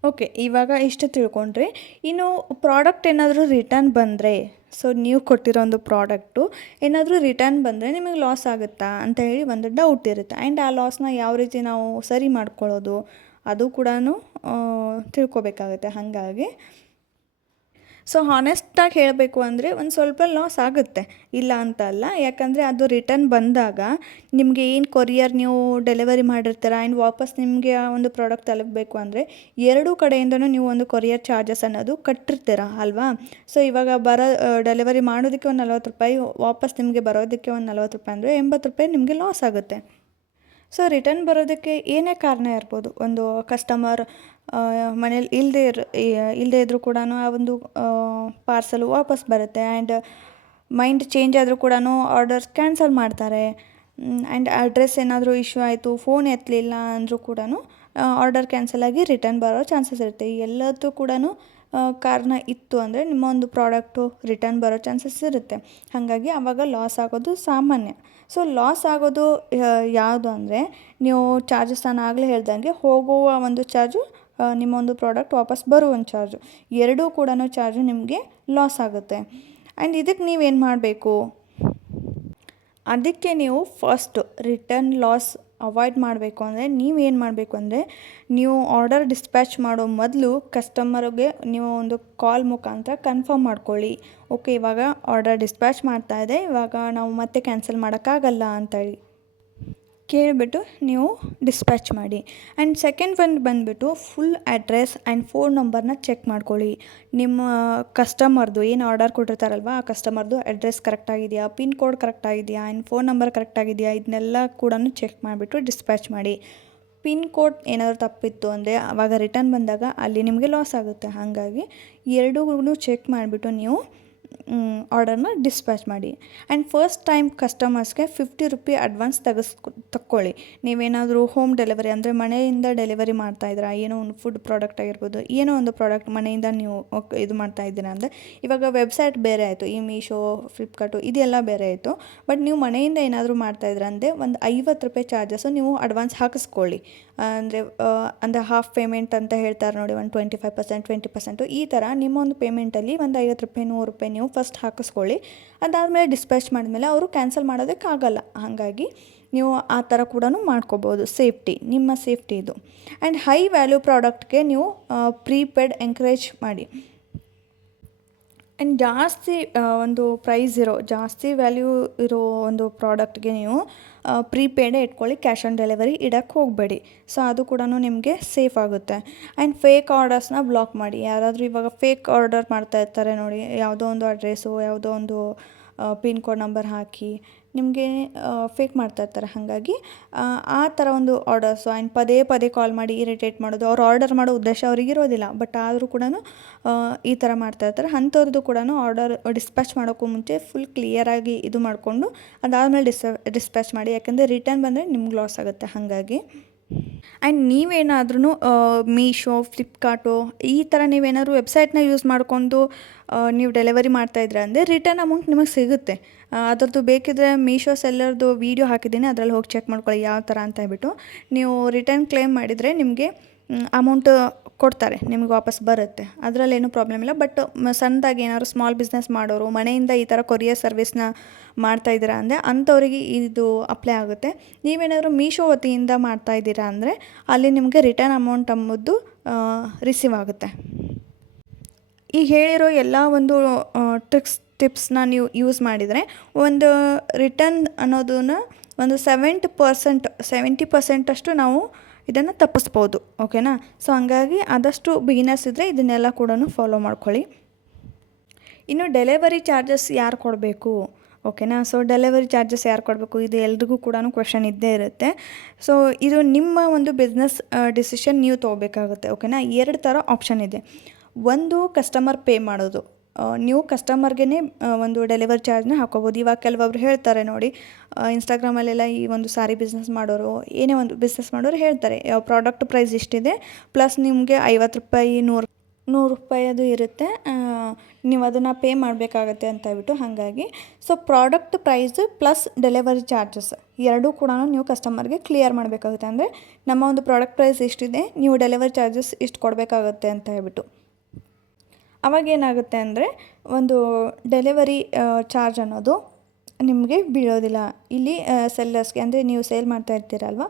Speaker 1: ಓಕೆ ಇವಾಗ ಇಷ್ಟು ತಿಳ್ಕೊಂಡ್ರಿ. ಇನ್ನು ಪ್ರಾಡಕ್ಟ್ ಏನಾದರೂ ರಿಟರ್ನ್ ಬಂದರೆ ಸೊ ನೀವು ಕೊಟ್ಟಿರೋ ಒಂದು ಪ್ರಾಡಕ್ಟು ಏನಾದರೂ ರಿಟರ್ನ್ ಬಂದರೆ ನಿಮಗೆ ಲಾಸ್ ಆಗುತ್ತಾ ಅಂತ ಹೇಳಿ ಒಂದು ಡೌಟ್ ಇರುತ್ತೆ. ಆ್ಯಂಡ್ ಆ ಲಾಸ್ನ ಯಾವ ರೀತಿ ನಾವು ಸರಿ ಮಾಡ್ಕೊಳ್ಳೋದು, ಅದು ಕೂಡ ತಿಳ್ಕೊಬೇಕಾಗುತ್ತೆ. ಹಾಗಾಗಿ ಸೊ ಹಾನೆಸ್ಟಾಗಿ ಹೇಳಬೇಕು ಅಂದರೆ ಒಂದು ಸ್ವಲ್ಪ ಲಾಸ್ ಆಗುತ್ತೆ. ಇಲ್ಲ ಅಂತ ಅಲ್ಲ, ಯಾಕಂದರೆ ಅದು ರಿಟರ್ನ್ ಬಂದಾಗ ನಿಮಗೆ ಏನು ಕೊರಿಯರ್ ನೀವು ಡೆಲಿವರಿ ಮಾಡಿರ್ತೀರ ಆ್ಯಂಡ್ ವಾಪಸ್ ನಿಮಗೆ ಆ ಒಂದು ಪ್ರಾಡಕ್ಟ್ ತಲುಪಬೇಕು ಅಂದರೆ ಎರಡೂ ಕಡೆಯಿಂದನೂ ನೀವು ಒಂದು ಕೊರಿಯರ್ ಚಾರ್ಜಸ್ ಅನ್ನೋದು ಕಟ್ಟಿರ್ತೀರ ಅಲ್ವಾ? ಸೊ ಇವಾಗ ಬರೋ ಡೆಲಿವರಿ ಮಾಡೋದಕ್ಕೆ ಒಂದು ನಲ್ವತ್ತು ರೂಪಾಯಿ, ವಾಪಸ್ ನಿಮಗೆ ಬರೋದಕ್ಕೆ ಒಂದು ನಲ್ವತ್ತು ರೂಪಾಯಿ ಅಂದರೆ ಎಂಬತ್ತು ರೂಪಾಯಿ ನಿಮಗೆ ಲಾಸ್ ಆಗುತ್ತೆ. ಸೊ ರಿಟರ್ನ್ ಬರೋದಕ್ಕೆ ಏನೇ ಕಾರಣ ಇರ್ಬೋದು, ಒಂದು ಕಸ್ಟಮರ್ ಮನೇಲಿ ಇಲ್ಲದೆ ಇರ್ ಇಲ್ಲದೆ ಇದ್ದರೂ ಕೂಡ ಆ ಒಂದು ಪಾರ್ಸಲ್ ವಾಪಸ್ ಬರುತ್ತೆ. ಆ್ಯಂಡ್ ಮೈಂಡ್ ಚೇಂಜ್ ಆದರೂ ಕೂಡ ಆರ್ಡರ್ಸ್ ಕ್ಯಾನ್ಸಲ್ ಮಾಡ್ತಾರೆ. ಆ್ಯಂಡ್ ಅಡ್ರೆಸ್ ಏನಾದರೂ ಇಶ್ಯೂ ಆಯಿತು ಫೋನ್ ಎತ್ತಲಿಲ್ಲ ಅಂದರೂ ಕೂಡ ಆರ್ಡರ್ ಕ್ಯಾನ್ಸಲ್ ಆಗಿ ರಿಟರ್ನ್ ಬರೋ ಚಾನ್ಸಸ್ ಇರುತ್ತೆ. ಎಲ್ಲದೂ ಕೂಡ ಕಾರಣ ಇತ್ತು ಅಂದರೆ ನಿಮ್ಮ ಒಂದು ಪ್ರಾಡಕ್ಟು ರಿಟರ್ನ್ ಬರೋ ಚಾನ್ಸಸ್ ಇರುತ್ತೆ. ಹಾಗಾಗಿ ಆವಾಗ ಲಾಸ್ ಆಗೋದು ಸಾಮಾನ್ಯ. ಸೊ ಲಾಸ್ ಆಗೋದು ಯಾವುದು ಅಂದರೆ, ನೀವು ಚಾರ್ಜಸ್ ನಾನು ಆಗಲೇ ಹೇಳ್ದಂಗೆ ಹೋಗುವ ಒಂದು ಚಾರ್ಜು ನಿಮ್ಮ ಒಂದು ಪ್ರಾಡಕ್ಟ್ ವಾಪಸ್ ಬರುವ ಒಂದು ಚಾರ್ಜು ಎರಡೂ ಕೂಡ ಚಾರ್ಜು ನಿಮಗೆ ಲಾಸ್ ಆಗುತ್ತೆ. ಆ್ಯಂಡ್ ಇದಕ್ಕೆ ನೀವೇನು ಮಾಡಬೇಕು? ಅದಕ್ಕೆ ನೀವು ಫಸ್ಟ್ ರಿಟರ್ನ್ ಲಾಸ್ ಅವಾಯ್ಡ್ ಮಾಡಬೇಕು ಅಂದರೆ ನೀವೇನು ಮಾಡಬೇಕು ಅಂದರೆ ನೀವು ಆರ್ಡರ್ ಡಿಸ್ಪ್ಯಾಚ್ ಮಾಡೋ ಮೊದಲು ಕಸ್ಟಮರ್ಗೆ ನೀವು ಒಂದು ಕಾಲ್ ಮುಖಾಂತರ ಕನ್ಫರ್ಮ್ ಮಾಡ್ಕೊಳ್ಳಿ. ಓಕೆ ಇವಾಗ ಆರ್ಡರ್ ಡಿಸ್ಪ್ಯಾಚ್ ಮಾಡ್ತಾ ಇದೆ. ಇವಾಗ ನಾವು ಮತ್ತೆ ಕ್ಯಾನ್ಸಲ್ ಮಾಡೋಕ್ಕಾಗಲ್ಲ ಅಂತೇಳಿ. ಕೇಳಿಬಿಟ್ಟು ನೀವು ಡಿಸ್ಪ್ಯಾಚ್ ಮಾಡಿ. ಆ್ಯಂಡ್ ಸೆಕೆಂಡ್ ಒಂದು ಬಂದುಬಿಟ್ಟು ಫುಲ್ ಅಡ್ರೆಸ್ ಆ್ಯಂಡ್ ಫೋನ್ ನಂಬರ್ನ ಚೆಕ್ ಮಾಡ್ಕೊಳ್ಳಿ. ನಿಮ್ಮ ಕಸ್ಟಮರ್ದು ಏನು ಆರ್ಡರ್ ಕೊಟ್ಟಿರ್ತಾರಲ್ವ, ಆ ಕಸ್ಟಮರ್ದು ಅಡ್ರೆಸ್ ಕರೆಕ್ಟ್ ಆಗಿದೆಯಾ, ಪಿನ್ ಕೋಡ್ ಕರೆಕ್ಟ್ ಆಗಿದೆಯಾ ಆ್ಯಂಡ್ ಫೋನ್ ನಂಬರ್ ಕರೆಕ್ಟ್ ಆಗಿದೆಯಾ, ಇದನ್ನೆಲ್ಲ ಕೂಡ ಚೆಕ್ ಮಾಡಿಬಿಟ್ಟು ಡಿಸ್ಪ್ಯಾಚ್ ಮಾಡಿ. ಪಿನ್ ಕೋಡ್ ಏನಾದರೂ ತಪ್ಪಿತ್ತು ಅಂದರೆ ಆವಾಗ ರಿಟರ್ನ್ ಬಂದಾಗ ಅಲ್ಲಿ ನಿಮಗೆ ಲಾಸ್ ಆಗುತ್ತೆ. ಹಾಗಾಗಿ ಎರಡೂ ಚೆಕ್ ಮಾಡಿಬಿಟ್ಟು ನೀವು ಆರ್ಡರ್ನ ಡಿಸ್ಪ್ಯಾಚ್ ಮಾಡಿ. ಆ್ಯಂಡ್ ಫಸ್ಟ್ ಟೈಮ್ ಕಸ್ಟಮರ್ಸ್ಗೆ ಫಿಫ್ಟಿ ರುಪಿ ಅಡ್ವಾನ್ಸ್ ತೆಗೆಸ್, ತಕ್ಕೊಳ್ಳಿ. ನೀವೇನಾದರೂ ಹೋಮ್ ಡೆಲಿವರಿ ಅಂದರೆ ಮನೆಯಿಂದ ಡೆಲಿವರಿ ಮಾಡ್ತಾ ಇದ್ದೀರಾ, ಏನೋ ಒಂದು ಫುಡ್ ಪ್ರಾಡಕ್ಟ್ ಆಗಿರ್ಬೋದು, ಏನೋ ಒಂದು ಪ್ರಾಡಕ್ಟ್ ಮನೆಯಿಂದ ನೀವು ಇದು ಮಾಡ್ತಾ ಇದ್ದೀರಾ ಅಂದರೆ, ಇವಾಗ ವೆಬ್ಸೈಟ್ ಬೇರೆ ಆಯಿತು, ಈ ಮೀಶೋ, ಫ್ಲಿಪ್ಕಾರ್ಟು, ಇದೆಲ್ಲ ಬೇರೆ ಆಯಿತು. ಬಟ್ ನೀವು ಮನೆಯಿಂದ ಏನಾದರೂ ಮಾಡ್ತಾಯಿದ್ರ ಅಂದರೆ ಒಂದು ಐವತ್ತು ರೂಪಾಯಿ ಚಾರ್ಜಸ್ಸು ನೀವು ಅಡ್ವಾನ್ಸ್ ಹಾಕಿಸ್ಕೊಳ್ಳಿ. ಅಂದರೆ ಅಂದರೆ ಹಾಫ್ ಪೇಮೆಂಟ್ ಅಂತ ಹೇಳ್ತಾರೆ ನೋಡಿ, ಒಂದು twenty five percent, twenty percent ಈ ಥರ ನಿಮ್ಮ ಒಂದು ಪೇಮೆಂಟಲ್ಲಿ ಒಂದು ಐವತ್ತು ರೂಪಾಯಿ ನೂರು ರೂಪಾಯಿ ನೀವು ಫಸ್ಟ್ ಹಾಕಿಸ್ಕೊಳ್ಳಿ. ಅದಾದಮೇಲೆ ಡಿಸ್ಪ್ಯಾಚ್ ಮಾಡಿದ್ಮೇಲೆ ಅವರು ಕ್ಯಾನ್ಸಲ್ ಮಾಡೋದಕ್ಕಾಗಲ್ಲ ಹಾಗಾಗಿ ನೀವು ಆ ಥರ ಕೂಡ ಮಾಡ್ಕೋಬೋದು. ಸೇಫ್ಟಿ ನಿಮ್ಮ ಸೇಫ್ಟಿ ಇದು. ಆ್ಯಂಡ್ ಹೈ ವ್ಯಾಲ್ಯೂ ಪ್ರಾಡಕ್ಟ್ಗೆ ನೀವು ಪ್ರೀಪೇಡ್ ಎಂಕರೇಜ್ ಮಾಡಿ. ಆ್ಯಂಡ್ ಜಾಸ್ತಿ ಒಂದು ಪ್ರೈಸ್ ಇರೋ, ಜಾಸ್ತಿ ವ್ಯಾಲ್ಯೂ ಇರೋ ಒಂದು ಪ್ರಾಡಕ್ಟ್ಗೆ ನೀವು ಪ್ರೀಪೇಡೇ ಇಟ್ಕೊಳ್ಳಿ ಕ್ಯಾಶ್ ಆನ್ ಡೆಲಿವರಿ ಇಡಕ್ಕೆ ಹೋಗಬೇಡಿ. ಸೊ ಅದು ಕೂಡ ನಿಮಗೆ ಸೇಫ್ ಆಗುತ್ತೆ. ಆ್ಯಂಡ್ ಫೇಕ್ ಆರ್ಡರ್ಸ್ನ ಬ್ಲಾಕ್ ಮಾಡಿ. ಯಾರಾದರೂ ಇವಾಗ ಫೇಕ್ ಆರ್ಡರ್ ಮಾಡ್ತಾ ಇರ್ತಾರೆ ನೋಡಿ. ಯಾವುದೋ ಒಂದು ಅಡ್ರೆಸ್ಸು ಯಾವುದೋ ಒಂದು ಪಿನ್ ಕೋಡ್ ನಂಬರ್ ಹಾಕಿ. ನಿಮಗೆ ಫೇಕ್ ಮಾಡ್ತಾ ಇರ್ತಾರೆ. ಹಾಗಾಗಿ, ಆ ಥರ ಒಂದು ಆರ್ಡರ್ಸು ಆ್ಯಂಡ್ ಪದೇ ಪದೇ ಕಾಲ್ ಮಾಡಿ ಇರಿಟೇಟ್ ಮಾಡೋದು, ಅವ್ರು ಆರ್ಡರ್ ಮಾಡೋ ಉದ್ದೇಶ ಅವ್ರಿಗೆ ಇರೋದಿಲ್ಲ. ಬಟ್ ಆದರೂ ಕೂಡ ಈ ಥರ ಮಾಡ್ತಾ ಇರ್ತಾರೆ. ಅಂಥವ್ರದ್ದು ಕೂಡ ಆರ್ಡರ್ ಡಿಸ್ಪ್ಯಾಚ್ ಮಾಡೋಕ್ಕೂ ಮುಂಚೆ ಫುಲ್ ಕ್ಲಿಯರಾಗಿ ಇದು ಮಾಡಿಕೊಂಡು, ಅದಾದಮೇಲೆ ಡಿಸ್ ಡಿಸ್ಪ್ಯಾಚ್ ಮಾಡಿ. ಯಾಕಂದರೆ ರಿಟರ್ನ್ ಬಂದರೆ ನಿಮ್ಗೆ ಲಾಸ್ ಆಗುತ್ತೆ. ಹಾಗಾಗಿ ಆ್ಯಂಡ್ ನೀವೇನಾದ್ರೂ ಮೀಶೋ ಫ್ಲಿಪ್ಕಾರ್ಟು ಈ ಥರ ನೀವೇನಾದ್ರೂ ವೆಬ್ಸೈಟ್ನ ಯೂಸ್ ಮಾಡಿಕೊಂಡು ನೀವು ಡೆಲಿವರಿ ಮಾಡ್ತಾಯಿದ್ರೆ ಅಂದರೆ ರಿಟರ್ನ್ ಅಮೌಂಟ್ ನಿಮಗೆ ಸಿಗುತ್ತೆ. ಅದರದ್ದು ಬೇಕಿದ್ರೆ ಮೀಶೋ ಸೆಲ್ಲರ್ದು ವೀಡಿಯೋ ಹಾಕಿದ್ದೀನಿ, ಅದರಲ್ಲಿ ಹೋಗಿ ಚೆಕ್ ಮಾಡ್ಕೊಳ್ಳಿ ಯಾವ ಥರ ಅಂತ ಹೇಳ್ಬಿಟ್ಟು. ನೀವು ರಿಟರ್ನ್ ಕ್ಲೇಮ್ ಮಾಡಿದರೆ ನಿಮಗೆ ಅಮೌಂಟ್ ಕೊಡ್ತಾರೆ, ನಿಮ್ಗೆ ವಾಪಸ್ ಬರುತ್ತೆ. ಅದರಲ್ಲೇನು ಪ್ರಾಬ್ಲಮ್ ಇಲ್ಲ ಬಟ್ ಸಣ್ಣದಾಗಿ ಏನಾದ್ರು ಸ್ಮಾಲ್ ಬಿಸ್ನೆಸ್ ಮಾಡೋರು, ಮನೆಯಿಂದ ಈ ಥರ ಕೊರಿಯರ್ ಸರ್ವಿಸ್ನ ಮಾಡ್ತಾ ಇದ್ದೀರಾ ಅಂದರೆ, ಅಂಥವ್ರಿಗೆ ಇದು ಅಪ್ಲೈ ಆಗುತ್ತೆ. ನೀವೇನಾದರೂ ಮೀಶೋ ವತಿಯಿಂದ ಮಾಡ್ತಾ ಇದ್ದೀರಾ ಅಂದರೆ, ಅಲ್ಲಿ ನಿಮಗೆ ರಿಟರ್ನ್ ಅಮೌಂಟ್ ಅಂಬುದು ರಿಸೀವ್ ಆಗುತ್ತೆ. ಈಗ ಹೇಳಿರೋ ಎಲ್ಲ ಒಂದು ಟ್ರಿಕ್ಸ್ ಟಿಪ್ಸ್ನ ನೀವು ಯೂಸ್ ಮಾಡಿದರೆ ಒಂದು ರಿಟರ್ನ್ ಅನ್ನೋದನ್ನ ಒಂದು ಸೆವೆಂಟ್ ಪರ್ಸೆಂಟ್, ಸೆವೆಂಟಿ ಪರ್ಸೆಂಟಷ್ಟು ನಾವು ಇದನ್ನು ತಪ್ಪಿಸ್ಬೋದು, ಓಕೆನಾ? ಸೊ, ಹಂಗಾಗಿ ಆದಷ್ಟು ಬಿಗಿನರ್ಸ್ ಇದ್ದರೆ ಇದನ್ನೆಲ್ಲ ಕೂಡ ಫಾಲೋ ಮಾಡ್ಕೊಳ್ಳಿ. ಇನ್ನು ಡೆಲಿವರಿ ಚಾರ್ಜಸ್ ಯಾರು ಕೊಡಬೇಕು, ಓಕೆನಾ? ಸೊ ಡೆಲಿವರಿ ಚಾರ್ಜಸ್ ಯಾರು ಕೊಡಬೇಕು, ಇದು ಎಲ್ರಿಗೂ ಕೂಡ ಕ್ವೆಶನ್ ಇದ್ದೇ ಇರುತ್ತೆ. ಸೊ, ಇದು ನಿಮ್ಮ ಒಂದು ಬಿಸ್ನೆಸ್ ಡಿಸಿಷನ್ ನೀವು ತೊಗೋಬೇಕಾಗುತ್ತೆ, ಓಕೆನಾ? ಎರಡು ಥರ ಆಪ್ಷನ್ ಇದೆ. ಒಂದು ಕಸ್ಟಮರ್ ಪೇ ಮಾಡೋದು ನೀವು ಕಸ್ಟಮರ್ಗೆ ಒಂದು ಡೆಲಿವರಿ ಚಾರ್ಜ್ನ ಹಾಕೋಬೋದು. ಇವಾಗ ಕೆಲವೊಬ್ರು ಹೇಳ್ತಾರೆ ನೋಡಿ ಇನ್ಸ್ಟಾಗ್ರಾಮಲ್ಲೆಲ್ಲ ಈ ಒಂದು ಸಾರಿ ಬಿಸ್ನೆಸ್ ಮಾಡೋರು, ಏನೇ ಒಂದು ಬಿಸ್ನೆಸ್ ಮಾಡೋರು ಹೇಳ್ತಾರೆ, ಯಾವ ಪ್ರಾಡಕ್ಟ್ ಪ್ರೈಸ್ ಇಷ್ಟಿದೆ ಪ್ಲಸ್ ನಿಮಗೆ ಐವತ್ತು ರೂಪಾಯಿ, ನೂರು ನೂರು ರೂಪಾಯಿ ಅದು ಇರುತ್ತೆ ನೀವು ಅದನ್ನು ಪೇ ಮಾಡಬೇಕಾಗತ್ತೆ ಅಂತ ಹೇಳ್ಬಿಟ್ಟು ಹಾಗಾಗಿ. So product price plus delivery charges ಎರಡೂ ಕೂಡ ನೀವು ಕಸ್ಟಮರ್ಗೆ ಕ್ಲಿಯರ್ ಮಾಡಬೇಕಾಗುತ್ತೆ. ಅಂದರೆ, ನಮ್ಮ ಒಂದು ಪ್ರಾಡಕ್ಟ್ ಪ್ರೈಸ್ ಇಷ್ಟಿದೆ, ನೀವು ಡೆಲಿವರಿ ಚಾರ್ಜಸ್ ಇಷ್ಟು ಕೊಡಬೇಕಾಗುತ್ತೆ ಅಂತ ಹೇಳ್ಬಿಟ್ಟು. ಅವಾಗ ಏನಾಗುತ್ತೆ ಅಂದರೆ ಒಂದು ಡೆಲಿವರಿ ಚಾರ್ಜ್ ಅನ್ನೋದು ನಿಮಗೆ ಬೀಳೋದಿಲ್ಲ. ಇಲ್ಲಿ ಸೆಲ್ಲರ್ಸ್ಗೆ, ಅಂದರೆ ನೀವು ಸೇಲ್ ಮಾಡ್ತಾ ಇರ್ತೀರಲ್ವ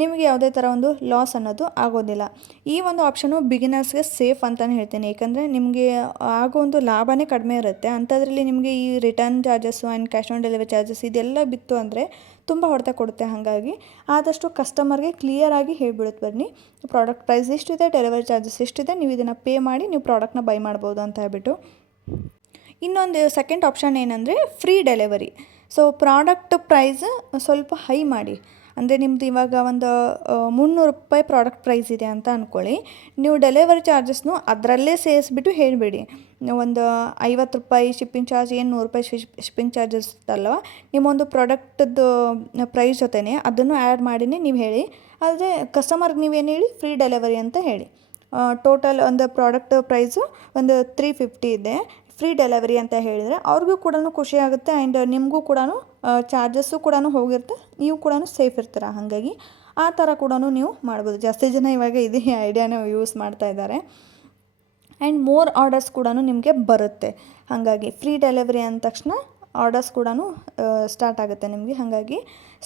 Speaker 1: ನಿಮಗೆ ಯಾವುದೇ ಥರ ಒಂದು ಲಾಸ್ ಅನ್ನೋದು ಆಗೋದಿಲ್ಲ. ಈ ಒಂದು ಆಪ್ಷನು ಬಿಗಿನರ್ಸ್ಗೆ ಸೇಫ್ ಅಂತಲೇ ಹೇಳ್ತೀನಿ. ಏಕೆಂದರೆ ನಿಮಗೆ ಆಗೋ ಒಂದು ಲಾಭನೇ ಕಡಿಮೆ ಇರುತ್ತೆ. ಅಂಥದ್ರಲ್ಲಿ ನಿಮಗೆ ಈ return charges and cash on delivery charges ಇದೆಲ್ಲ ಬಿತ್ತು ಅಂದರೆ ತುಂಬ ಹೊಡೆತ ಕೊಡುತ್ತೆ ಹಾಗಾಗಿ. ಆದಷ್ಟು ಕಸ್ಟಮರ್ಗೆ ಕ್ಲಿಯರಾಗಿ ಹೇಳ್ಬಿಡುತ್ತೆ ಬನ್ನಿ. ಪ್ರಾಡಕ್ಟ್ ಪ್ರೈಸ್ ಎಷ್ಟಿದೆ ಡೆಲಿವರಿ ಚಾರ್ಜಸ್ ಎಷ್ಟಿದೆ, ನೀವು ಇದನ್ನು ಪೇ ಮಾಡಿ ನೀವು ಪ್ರಾಡಕ್ಟ್ನ ಬೈ ಮಾಡ್ಬೋದು ಅಂತ ಹೇಳ್ಬಿಟ್ಟು. ಇನ್ನೊಂದು ಸೆಕೆಂಡ್ ಆಪ್ಷನ್ ಏನಂದರೆ free delivery so product price ಸ್ವಲ್ಪ ಹೈ ಮಾಡಿ. ಅಂದರೆ ನಿಮ್ಮದು ಇವಾಗ ಒಂದು ಮುನ್ನೂರು ರೂಪಾಯಿ ಪ್ರಾಡಕ್ಟ್ ಪ್ರೈಸ್ ಇದೆ ಅಂತ ಅಂದ್ಕೊಳ್ಳಿ ನೀವು ಡೆಲಿವರಿ ಚಾರ್ಜಸ್ನು ಅದರಲ್ಲೇ ಸೇರಿಸ್ಬಿಟ್ಟು ಹೇಳಿಬಿಡಿ. ಒಂದು ಐವತ್ತು ರೂಪಾಯಿ ಶಿಪ್ಪಿಂಗ್ ಚಾರ್ಜ್ ಏನು ನೂರು ರೂಪಾಯಿ ಶಿಪ್ಪಿಂಗ್ ಚಾರ್ಜಸ್ ಅಲ್ವ ನಿಮ್ಮೊಂದು ಪ್ರಾಡಕ್ಟದ್ದು ಪ್ರೈಸ್ ಜೊತೆನೇ ಅದನ್ನು ಆ್ಯಡ್ ಮಾಡಿನೇ ನೀವು ಹೇಳಿ. ಆದರೆ ಕಸ್ಟಮರ್ಗೆ ನೀವೇನು ಹೇಳಿ? ಫ್ರೀ ಡೆಲಿವರಿ ಅಂತ ಹೇಳಿ. ಟೋಟಲ್ ಒಂದು ಪ್ರಾಡಕ್ಟ್ ಪ್ರೈಸು ಒಂದು ತ್ರೀ ಫಿಫ್ಟಿ ಇದೆ. ಫ್ರೀ ಡೆಲಿವರಿ ಅಂತ ಹೇಳಿದರೆ ಅವ್ರಿಗೂ ಕೂಡ ಖುಷಿ ಆಗುತ್ತೆ ಆ್ಯಂಡ್ ನಿಮಗೂ ಕೂಡ ಚಾರ್ಜಸ್ಸು ಕೂಡ ಹೋಗಿರುತ್ತೆ, ನೀವು ಕೂಡ ಸೇಫ್ ಇರ್ತೀರ ಹಾಗಾಗಿ? ಆ ಥರ ಕೂಡ ನೀವು ಮಾಡ್ಬೋದು. ಜಾಸ್ತಿ ಜನ ಇವಾಗ ಇದೇ ಐಡಿಯಾನ ಯೂಸ್ ಮಾಡ್ತಾ ಇದ್ದಾರೆ. ಆ್ಯಂಡ್ ಮೋರ್ ಆರ್ಡರ್ಸ್ ಕೂಡ ನಿಮಗೆ ಬರುತ್ತೆ. ಹಾಗಾಗಿ ಫ್ರೀ ಡೆಲಿವರಿ ಅಂದ ತಕ್ಷಣ ಆರ್ಡರ್ಸ್ ಕೂಡ ಸ್ಟಾರ್ಟ್ ಆಗುತ್ತೆ ನಿಮಗೆ. ಹಾಗಾಗಿ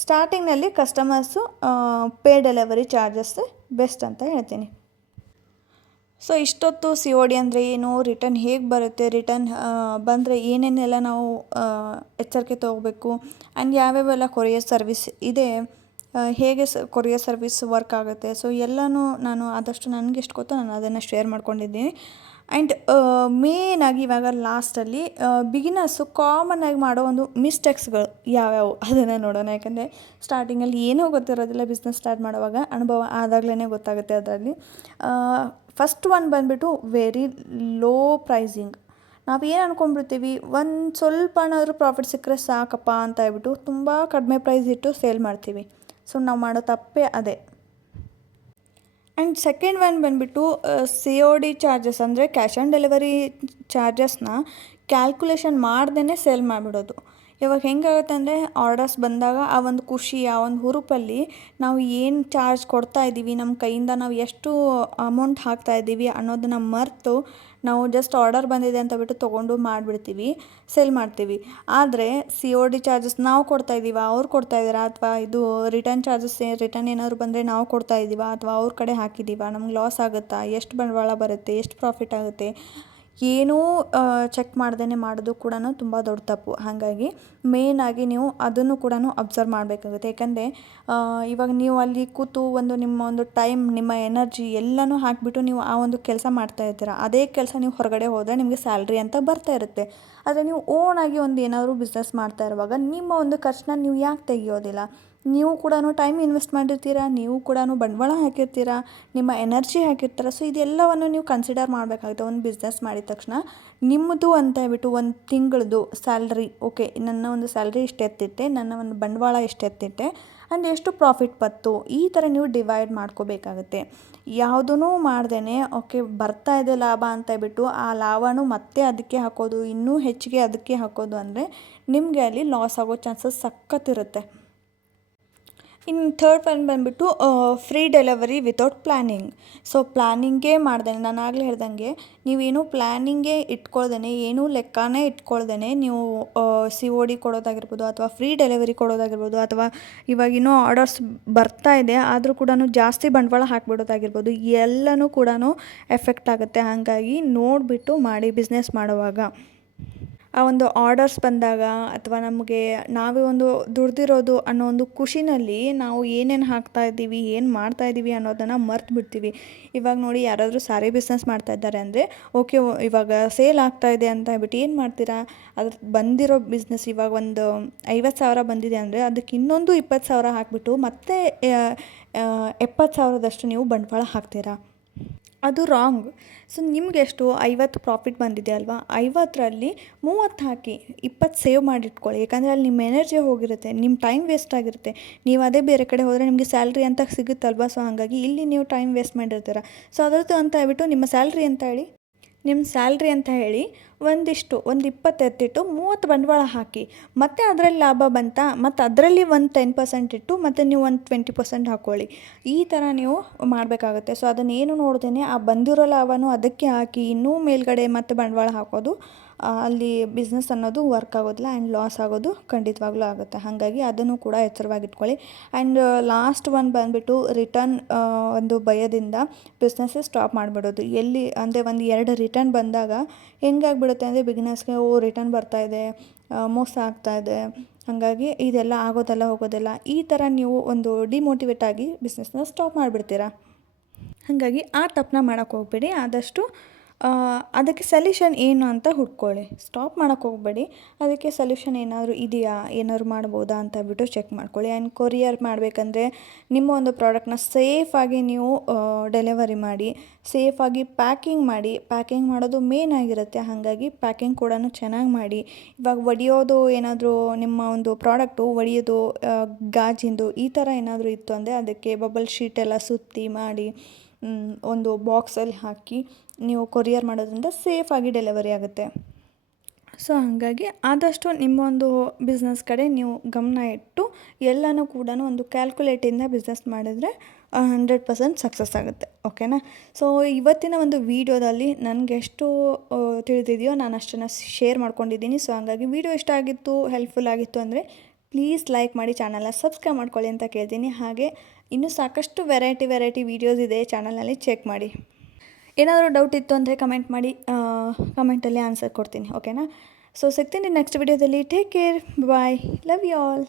Speaker 1: ಸ್ಟಾರ್ಟಿಂಗ್ನಲ್ಲಿ customers pay delivery charges best ಅಂತ ಹೇಳ್ತೀನಿ. ಸೊ ಇಷ್ಟೊತ್ತು ಸಿ ಒ ಡಿ ಅಂದರೆ ಏನು? ರಿಟರ್ನ್ ಹೇಗೆ ಬರುತ್ತೆ? ರಿಟರ್ನ್ ಬಂದರೆ ಏನೇನೆಲ್ಲ ನಾವು ಎಚ್ಚರಿಕೆ ತೊಗೋಬೇಕು? ಆ್ಯಂಡ್ ಯಾವ್ಯಾವೆಲ್ಲ ಕೊರಿಯರ್ ಸರ್ವಿಸ್ ಇದೆ? ಹೇಗೆ ಸ, ಕೊರಿಯರ್ ಸರ್ವಿಸ್ ವರ್ಕ್ ಆಗುತ್ತೆ? ಸೊ ಎಲ್ಲನೂ ನಾನು ಆದಷ್ಟು ನನಗೆ ಎಷ್ಟು ಗೊತ್ತೋ ನಾನು ಅದನ್ನು ಶೇರ್ ಮಾಡ್ಕೊಂಡಿದ್ದೀನಿ. ಆ್ಯಂಡ್ ಮೇನಾಗಿ ಇವಾಗ ಲಾಸ್ಟಲ್ಲಿ ಬಿಗಿನರ್ಸು ಆಗಿ ಮಾಡೋ ಒಂದು ಮಿಸ್ಟೇಕ್ಸ್ಗಳು ಯಾವ್ಯಾವು? ಅದನ್ನು ನೋಡೋಣ. ಯಾಕಂದರೆ ಸ್ಟಾರ್ಟಿಂಗಲ್ಲಿ ಏನೂ ಗೊತ್ತಿರೋದಿಲ್ಲ ಬಿಸ್ನೆಸ್ ಸ್ಟಾರ್ಟ್ ಮಾಡುವಾಗ. ಅನುಭವ ಆದಾಗಲೇ ಗೊತ್ತಾಗುತ್ತೆ ಅದರಲ್ಲಿ. ಫಸ್ಟ್ ಒನ್ ಬಂದುಬಿಟ್ಟು ವೆರಿ ಲೋ ಪ್ರೈಸಿಂಗ್ ನಾವು ಏನು ಅಂದ್ಕೊಂಡ್ಬಿಡ್ತೀವಿ ಒಂದು ಸ್ವಲ್ಪನಾದರೂ ಪ್ರಾಫಿಟ್ ಸಿಕ್ಕರೆ ಸಾಕಪ್ಪ ಅಂತ ಹೇಳ್ಬಿಟ್ಟು ತುಂಬ ಕಡಿಮೆ ಪ್ರೈಸ್ ಇಟ್ಟು ಸೇಲ್ ಮಾಡ್ತೀವಿ. ಸೊ ನಾವು ಮಾಡೋ ತಪ್ಪೇ ಅದೇ. ಆ್ಯಂಡ್ ಸೆಕೆಂಡ್ ಒನ್ ಬಂದುಬಿಟ್ಟು ಸಿ ಒ ಡಿ ಚಾರ್ಜಸ್ ಅಂದರೆ ಕ್ಯಾಶ್ ಆನ್ ಡೆಲಿವರಿ ಚಾರ್ಜಸ್ನ ಕ್ಯಾಲ್ಕುಲೇಷನ್ ಮಾಡ್ದೇ ಸೇಲ್ ಮಾಡಿಬಿಡೋದು. ಇವಾಗ ಹೆಂಗಾಗುತ್ತೆ ಅಂದರೆ ಆರ್ಡರ್ಸ್ ಬಂದಾಗ ಆ ಒಂದು ಖುಷಿ, ಆ ಒಂದು ಹುರುಪಲ್ಲಿ ನಾವು ಏನು ಚಾರ್ಜ್ ಕೊಡ್ತಾ ಇದ್ದೀವಿ ನಮ್ಮ ಕೈಯಿಂದ ನಾವು ಎಷ್ಟು ಅಮೌಂಟ್ ಹಾಕ್ತಾ ಇದ್ದೀವಿ ಅನ್ನೋದನ್ನ ಮರೆತು ನಾವು ಜಸ್ಟ್ ಆರ್ಡರ್ ಬಂದಿದೆ ಅಂತ ಬಿಟ್ಟು ತೊಗೊಂಡು ಮಾಡಿಬಿಡ್ತೀವಿ ಸೇಲ್ ಮಾಡ್ತೀವಿ. ಆದರೆ ಸಿ ಓ ಡಿ ಚಾರ್ಜಸ್ ನಾವು ಕೊಡ್ತಾ ಇದ್ದೀವ, ಅವ್ರು ಕೊಡ್ತಾ ಇದ್ದಾರಾ? ಅಥವಾ ಇದು ರಿಟರ್ನ್ ಚಾರ್ಜಸ್ ರಿಟರ್ನ್ ಏನಾದ್ರು ಬಂದರೆ ನಾವು ಕೊಡ್ತಾ ಇದ್ದೀವ? ಅಥವಾ ಅವ್ರ ಕಡೆ ಹಾಕಿದ್ದೀವ? ನಮ್ಗೆ ಲಾಸ್ ಆಗುತ್ತಾ? ಎಷ್ಟು ಬಂಡವಾಳ ಬರುತ್ತೆ? ಎಷ್ಟು ಪ್ರಾಫಿಟ್ ಆಗುತ್ತೆ? ಏನೂ ಚೆಕ್ ಮಾಡ್ದೇ ಮಾಡೋದು ಕೂಡ ತುಂಬ ದೊಡ್ಡ ತಪ್ಪು. ಹಾಗಾಗಿ ಮೇಯ್ನಾಗಿ ನೀವು ಅದನ್ನು ಕೂಡ ಅಬ್ಸರ್ವ್ ಮಾಡಬೇಕಾಗುತ್ತೆ. ಯಾಕಂದರೆ ಇವಾಗ ನೀವು ಅಲ್ಲಿ ಕೂತು ಒಂದು ನಿಮ್ಮ ಒಂದು ಟೈಮ್ ನಿಮ್ಮ ಎನರ್ಜಿ ಎಲ್ಲನೂ ಹಾಕಿಬಿಟ್ಟು ನೀವು ಆ ಒಂದು ಕೆಲಸ ಮಾಡ್ತಾ ಇರ್ತೀರ ಅದೇ ಕೆಲಸ ನೀವು ಹೊರಗಡೆ ಹೋದರೆ ನಿಮಗೆ ಸ್ಯಾಲ್ರಿ ಅಂತ ಬರ್ತಾ ಇರುತ್ತೆ. ಆದರೆ ನೀವು ಓನಾಗಿ ಒಂದು ಏನಾದರೂ ಬಿಸ್ನೆಸ್ ಮಾಡ್ತಾ ಇರುವಾಗ ನಿಮ್ಮ ಒಂದು ಖರ್ಚನ್ನ ನೀವು ಯಾಕೆ ತೆಗಿಯೋದಿಲ್ಲ? ನೀವು ಕೂಡ ಟೈಮ್ ಇನ್ವೆಸ್ಟ್ ಮಾಡಿರ್ತೀರ, ನೀವು ಕೂಡ ಬಂಡವಾಳ ಹಾಕಿರ್ತೀರಾ, ನಿಮ್ಮ ಎನರ್ಜಿ ಹಾಕಿರ್ತೀರ ಸೊ ಇದೆಲ್ಲವನ್ನು ನೀವು ಕನ್ಸಿಡರ್ ಮಾಡಬೇಕಾಗುತ್ತೆ. ಒಂದು ಬಿಸ್ನೆಸ್ ಮಾಡಿದ ತಕ್ಷಣ ನಿಮ್ಮದು ಅಂತ ಹೇಳ್ಬಿಟ್ಟು ಒಂದು ತಿಂಗಳದು ಸ್ಯಾಲ್ರಿ ಓಕೆ ನನ್ನ ಒಂದು ಸ್ಯಾಲ್ರಿ ಇಷ್ಟು ಎತ್ತಿಟ್ಟೆ, ನನ್ನ ಒಂದು ಬಂಡವಾಳ ಇಷ್ಟು ಎತ್ತಿಟ್ಟೆ ಆ್ಯಂಡ್ ಎಷ್ಟು ಪ್ರಾಫಿಟ್ ಬತ್ತು ಈ ಥರ ನೀವು ಡಿವೈಡ್ ಮಾಡ್ಕೋಬೇಕಾಗುತ್ತೆ. ಯಾವುದೂ ಮಾಡ್ದೇ ಓಕೆ ಬರ್ತಾ ಇದೆ ಲಾಭ ಅಂತ ಹೇಳ್ಬಿಟ್ಟು ಆ ಲಾಭನೂ ಮತ್ತೆ ಅದಕ್ಕೆ ಹಾಕೋದು, ಇನ್ನೂ ಹೆಚ್ಚಿಗೆ ಅದಕ್ಕೆ ಹಾಕೋದು ಅಂದರೆ ನಿಮಗೆ ಅಲ್ಲಿ ಲಾಸ್ ಆಗೋ ಚಾನ್ಸಸ್ ಸಖತ್ತಿರುತ್ತೆ ಇನ್ನು ಥರ್ಡ್ ಒನ್ ಬಂದುಬಿಟ್ಟು free delivery without planning so ಪ್ಲ್ಯಾನಿಂಗೇ ಮಾಡ್ದೆ ನಾನು ಆಗಲೇ ಹೇಳ್ದಂಗೆ, ನೀವೇನು ಪ್ಲ್ಯಾನಿಂಗೇ ಇಟ್ಕೊಳ್ದೇ ಏನೂ ಲೆಕ್ಕನೇ ಇಟ್ಕೊಳ್ದೇ ನೀವು ಸಿ ಒ ಡಿ ಕೊಡೋದಾಗಿರ್ಬೋದು ಅಥವಾ ಫ್ರೀ ಡೆಲಿವರಿ ಕೊಡೋದಾಗಿರ್ಬೋದು ಅಥವಾ ಇವಾಗ ಇನ್ನೂ ಆರ್ಡರ್ಸ್ ಬರ್ತಾ ಇದೆ, ಆದರೂ ಕೂಡ ಜಾಸ್ತಿ ಬಂಡವಾಳ ಹಾಕಿಬಿಡೋದಾಗಿರ್ಬೋದು, ಎಲ್ಲನೂ ಕೂಡ ಎಫೆಕ್ಟ್ ಆಗುತ್ತೆ. ಹಾಗಾಗಿ ನೋಡಿಬಿಟ್ಟು ಮಾಡಿ ಬಿಸ್ನೆಸ್ ಮಾಡುವಾಗ. ಆ ಒಂದು ಆರ್ಡರ್ಸ್ ಬಂದಾಗ ಅಥವಾ ನಮಗೆ ನಾವೇ ಒಂದು ದುಡ್ದಿರೋದು ಅನ್ನೋ ಒಂದು ಖುಷಿನಲ್ಲಿ ನಾವು ಏನೇನು ಹಾಕ್ತಾ ಇದ್ದೀವಿ, ಏನು ಮಾಡ್ತಾ ಇದ್ದೀವಿ ಅನ್ನೋದನ್ನು ಮರ್ತು ಬಿಡ್ತೀವಿ. ಇವಾಗ ನೋಡಿ ಯಾರಾದರೂ ಸಾರಿ ಬಿಸ್ನೆಸ್ ಮಾಡ್ತಾ ಇದ್ದಾರೆ ಅಂದರೆ ಓಕೆ ಇವಾಗ ಸೇಲ್ ಆಗ್ತಾ ಇದೆ ಅಂತ ಹೇಳ್ಬಿಟ್ಟು ಏನು ಮಾಡ್ತೀರಾ? ಅದ್ರ ಬಂದಿರೋ ಬಿಸ್ನೆಸ್ ಇವಾಗ ಒಂದು ಐವತ್ತು ಸಾವಿರ ಬಂದಿದೆ ಅಂದರೆ ಅದಕ್ಕೆ ಇನ್ನೊಂದು ಇಪ್ಪತ್ತು ಸಾವಿರ ಹಾಕಿಬಿಟ್ಟು ಮತ್ತೆ ಎಪ್ಪತ್ತು ಸಾವಿರದಷ್ಟು ನೀವು ಬಂಡವಾಳ ಹಾಕ್ತೀರಾ? ಅದು ರಾಂಗ್ ಸೊ ನಿಮ್ಗೆ ಎಷ್ಟು? ಐವತ್ತು ಪ್ರಾಫಿಟ್ ಬಂದಿದೆ ಅಲ್ವಾ? ಐವತ್ತರಲ್ಲಿ ಮೂವತ್ತು ಹಾಕಿ ಇಪ್ಪತ್ತು ಸೇವ್ ಮಾಡಿಟ್ಕೊಳ್ಳಿ. ಯಾಕಂದರೆ ಅಲ್ಲಿ ನಿಮ್ಮ ಎನರ್ಜಿ ಹೋಗಿರುತ್ತೆ, ನಿಮ್ಮ ಟೈಮ್ ವೇಸ್ಟ್ ಆಗಿರುತ್ತೆ. ನೀವು ಅದೇ ಬೇರೆ ಕಡೆ ಹೋದರೆ ನಿಮಗೆ ಸ್ಯಾಲ್ರಿ ಅಂತ ಸಿಗುತ್ತಲ್ವಾ? ಸೊ ಹಾಗಾಗಿ ಇಲ್ಲಿ ನೀವು ಟೈಮ್ ವೇಸ್ಟ್ ಮಾಡಿರ್ತೀರ. ಸೊ ಅದರದ್ದು ಅಂತ ಹೇಳ್ಬಿಟ್ಟು ನಿಮ್ಮ ಸ್ಯಾಲ್ರಿ ಅಂತ ಹೇಳಿ? ನಿಮ್ಮ ಸ್ಯಾಲ್ರಿ ಅಂತ ಹೇಳಿ ಒಂದಿಷ್ಟು, ಒಂದು ಇಪ್ಪತ್ತು ಎತ್ತಿಟ್ಟು ಮೂವತ್ತು ಬಂಡವಾಳ ಹಾಕಿ. ಮತ್ತು ಅದರಲ್ಲಿ ಲಾಭ ಬಂತ? ಮತ್ತು ಅದರಲ್ಲಿ ಒಂದು ಟೆನ್ ಪರ್ಸೆಂಟ್ ಇಟ್ಟು ಮತ್ತು ನೀವು ಒಂದು ಟ್ವೆಂಟಿ ಪರ್ಸೆಂಟ್ ಹಾಕ್ಕೊಳ್ಳಿ ಈ ಥರ ನೀವು ಮಾಡಬೇಕಾಗುತ್ತೆ. ಸೊ ಅದನ್ನೇನು ನೋಡ್ತೇನೆ ಆ ಬಂದಿರೋ ಲಾಭನೂ ಅದಕ್ಕೆ ಹಾಕಿ ಇನ್ನೂ ಮೇಲ್ಗಡೆ ಮತ್ತು ಬಂಡವಾಳ ಹಾಕೋದು ಅಲ್ಲಿ ಬಿಸ್ನೆಸ್ ಅನ್ನೋದು ವರ್ಕ್ ಆಗೋದಿಲ್ಲ ಆ್ಯಂಡ್ ಲಾಸ್ ಆಗೋದು ಖಂಡಿತವಾಗ್ಲೂ ಆಗುತ್ತೆ. ಹಾಗಾಗಿ ಅದನ್ನು ಕೂಡ ಎಚ್ಚರವಾಗಿಟ್ಕೊಳ್ಳಿ. ಆ್ಯಂಡ್ ಲಾಸ್ಟ್ ಒನ್ ಬಂದುಬಿಟ್ಟು ರಿಟರ್ನ್ ಒಂದು ಭಯದಿಂದ ಬಿಸ್ನೆಸ್ಸೇ ಸ್ಟಾಪ್ ಮಾಡಿಬಿಡೋದು. ಎಲ್ಲಿ, ಅಂದರೆ ಒಂದು ಎರಡು ರಿಟರ್ನ್ ಬಂದಾಗ ಹೆಂಗಾಗ್ಬಿಡುತ್ತೆ ಅಂದರೆ ಬಿಗ್ನೆಸ್ಗೆ ಓ ರಿಟರ್ನ್ ಬರ್ತಾ ಇದೆ ಮೋಸ ಆಗ್ತಾ ಇದೆ. ಹಾಗಾಗಿ ಇದೆಲ್ಲ ಆಗೋದಲ್ಲ, ಹೋಗೋದಿಲ್ಲ. ಈ ಥರ ನೀವು ಒಂದು ಡಿಮೋಟಿವೇಟ್ ಆಗಿ ಬಿಸ್ನೆಸ್ನ ಸ್ಟಾಪ್ ಮಾಡಿಬಿಡ್ತೀರಾ? ಹಾಗಾಗಿ ಆ ತಪ್ಪನ್ನ ಮಾಡೋಕ್ಕೆ ಹೋಗ್ಬೇಡಿ. ಆದಷ್ಟು ಅದಕ್ಕೆ ಸೊಲ್ಯೂಷನ್ ಏನು ಅಂತ ಹುಡ್ಕೊಳ್ಳಿ. ಸ್ಟಾಪ್ ಮಾಡೋಕ್ಕೆ ಹೋಗಬೇಡಿ. ಅದಕ್ಕೆ ಸೊಲ್ಯೂಷನ್ ಏನಾದರೂ ಇದೆಯಾ? ಏನಾದ್ರು ಮಾಡ್ಬೋದಾ ಅಂತ ಬಿಟ್ಟು ಚೆಕ್ ಮಾಡ್ಕೊಳ್ಳಿ. ಆ್ಯಂಡ್ ಕೊರಿಯರ್ ಮಾಡಬೇಕಂದ್ರೆ ನಿಮ್ಮ ಒಂದು ಪ್ರಾಡಕ್ಟ್ನ ಸೇಫಾಗಿ ನೀವು ಡೆಲಿವರಿ ಮಾಡಿ ಸೇಫಾಗಿ ಪ್ಯಾಕಿಂಗ್ ಮಾಡಿ ಪ್ಯಾಕಿಂಗ್ ಮಾಡೋದು ಮೇನ್ ಆಗಿರುತ್ತೆ. ಹಾಗಾಗಿ ಪ್ಯಾಕಿಂಗ್ ಕೂಡ ಚೆನ್ನಾಗಿ ಮಾಡಿ. ಇವಾಗ ಒಡೆಯೋದು ಏನಾದರೂ ನಿಮ್ಮ ಒಂದು ಪ್ರಾಡಕ್ಟು ಒಡೆಯೋದು ಗಾಜಿಂದು ಈ ಥರ ಏನಾದರೂ ಇತ್ತು ಅಂದರೆ ಅದಕ್ಕೆ ಬಬಲ್ ಶೀಟ್ ಎಲ್ಲ ಸುತ್ತಿ ಮಾಡಿ ಒಂದು ಬಾಕ್ಸಲ್ಲಿ ಹಾಕಿ ನೀವು ಕೊರಿಯರ್ ಮಾಡೋದ್ರಿಂದ ಸೇಫಾಗಿ ಡೆಲಿವರಿ ಆಗುತ್ತೆ. ಸೊ ಹಾಗಾಗಿ ಆದಷ್ಟು ನಿಮ್ಮ ಒಂದು ಬಿಸ್ನೆಸ್ ಕಡೆ ನೀವು ಗಮನ ಇಟ್ಟು ಎಲ್ಲನೂ ಕೂಡ ಒಂದು ಕ್ಯಾಲ್ಕುಲೇಟಿಂದ ಬಿಸ್ನೆಸ್ ಮಾಡಿದರೆ ಹಂಡ್ರೆಡ್ ಪರ್ಸೆಂಟ್ ಸಕ್ಸಸ್ ಆಗುತ್ತೆ ಓಕೆನಾ ಸೊ ಇವತ್ತಿನ ಒಂದು ವೀಡಿಯೋದಲ್ಲಿ ನನಗೆ ಎಷ್ಟು ತಿಳಿದಿದೆಯೋ ನಾನು ಅಷ್ಟನ್ನು ಶೇರ್ ಮಾಡ್ಕೊಂಡಿದ್ದೀನಿ. ಸೊ ಹಾಗಾಗಿ ವೀಡಿಯೋ ಇಷ್ಟ ಆಗಿತ್ತು ಹೆಲ್ಪ್ಫುಲ್ ಆಗಿತ್ತು ಅಂದರೆ ಪ್ಲೀಸ್ ಲೈಕ್ ಮಾಡಿ ಚಾನಲ್ನ ಸಬ್ಸ್ಕ್ರೈಬ್ ಮಾಡ್ಕೊಳ್ಳಿ ಅಂತ ಕೇಳ್ತೀನಿ. ಹಾಗೆ ಇನ್ನೂ ಸಾಕಷ್ಟು ವೆರೈಟಿ ವೆರೈಟಿ ವೀಡಿಯೋಸ್ ಇದೆ ಚಾನಲ್ನಲ್ಲಿ ಚೆಕ್ ಮಾಡಿ. ಏನಾದರೂ ಡೌಟ್ ಇತ್ತು ಅಂದರೆ ಕಮೆಂಟ್ ಮಾಡಿ ಕಮೆಂಟಲ್ಲಿ ಆನ್ಸರ್ ಕೊಡ್ತೀನಿ ಓಕೆನಾ ಸೊ ಸಿಗ್ತೀನಿ ನೆಕ್ಸ್ಟ್ ವಿಡಿಯೋದಲ್ಲಿ take care bye love you all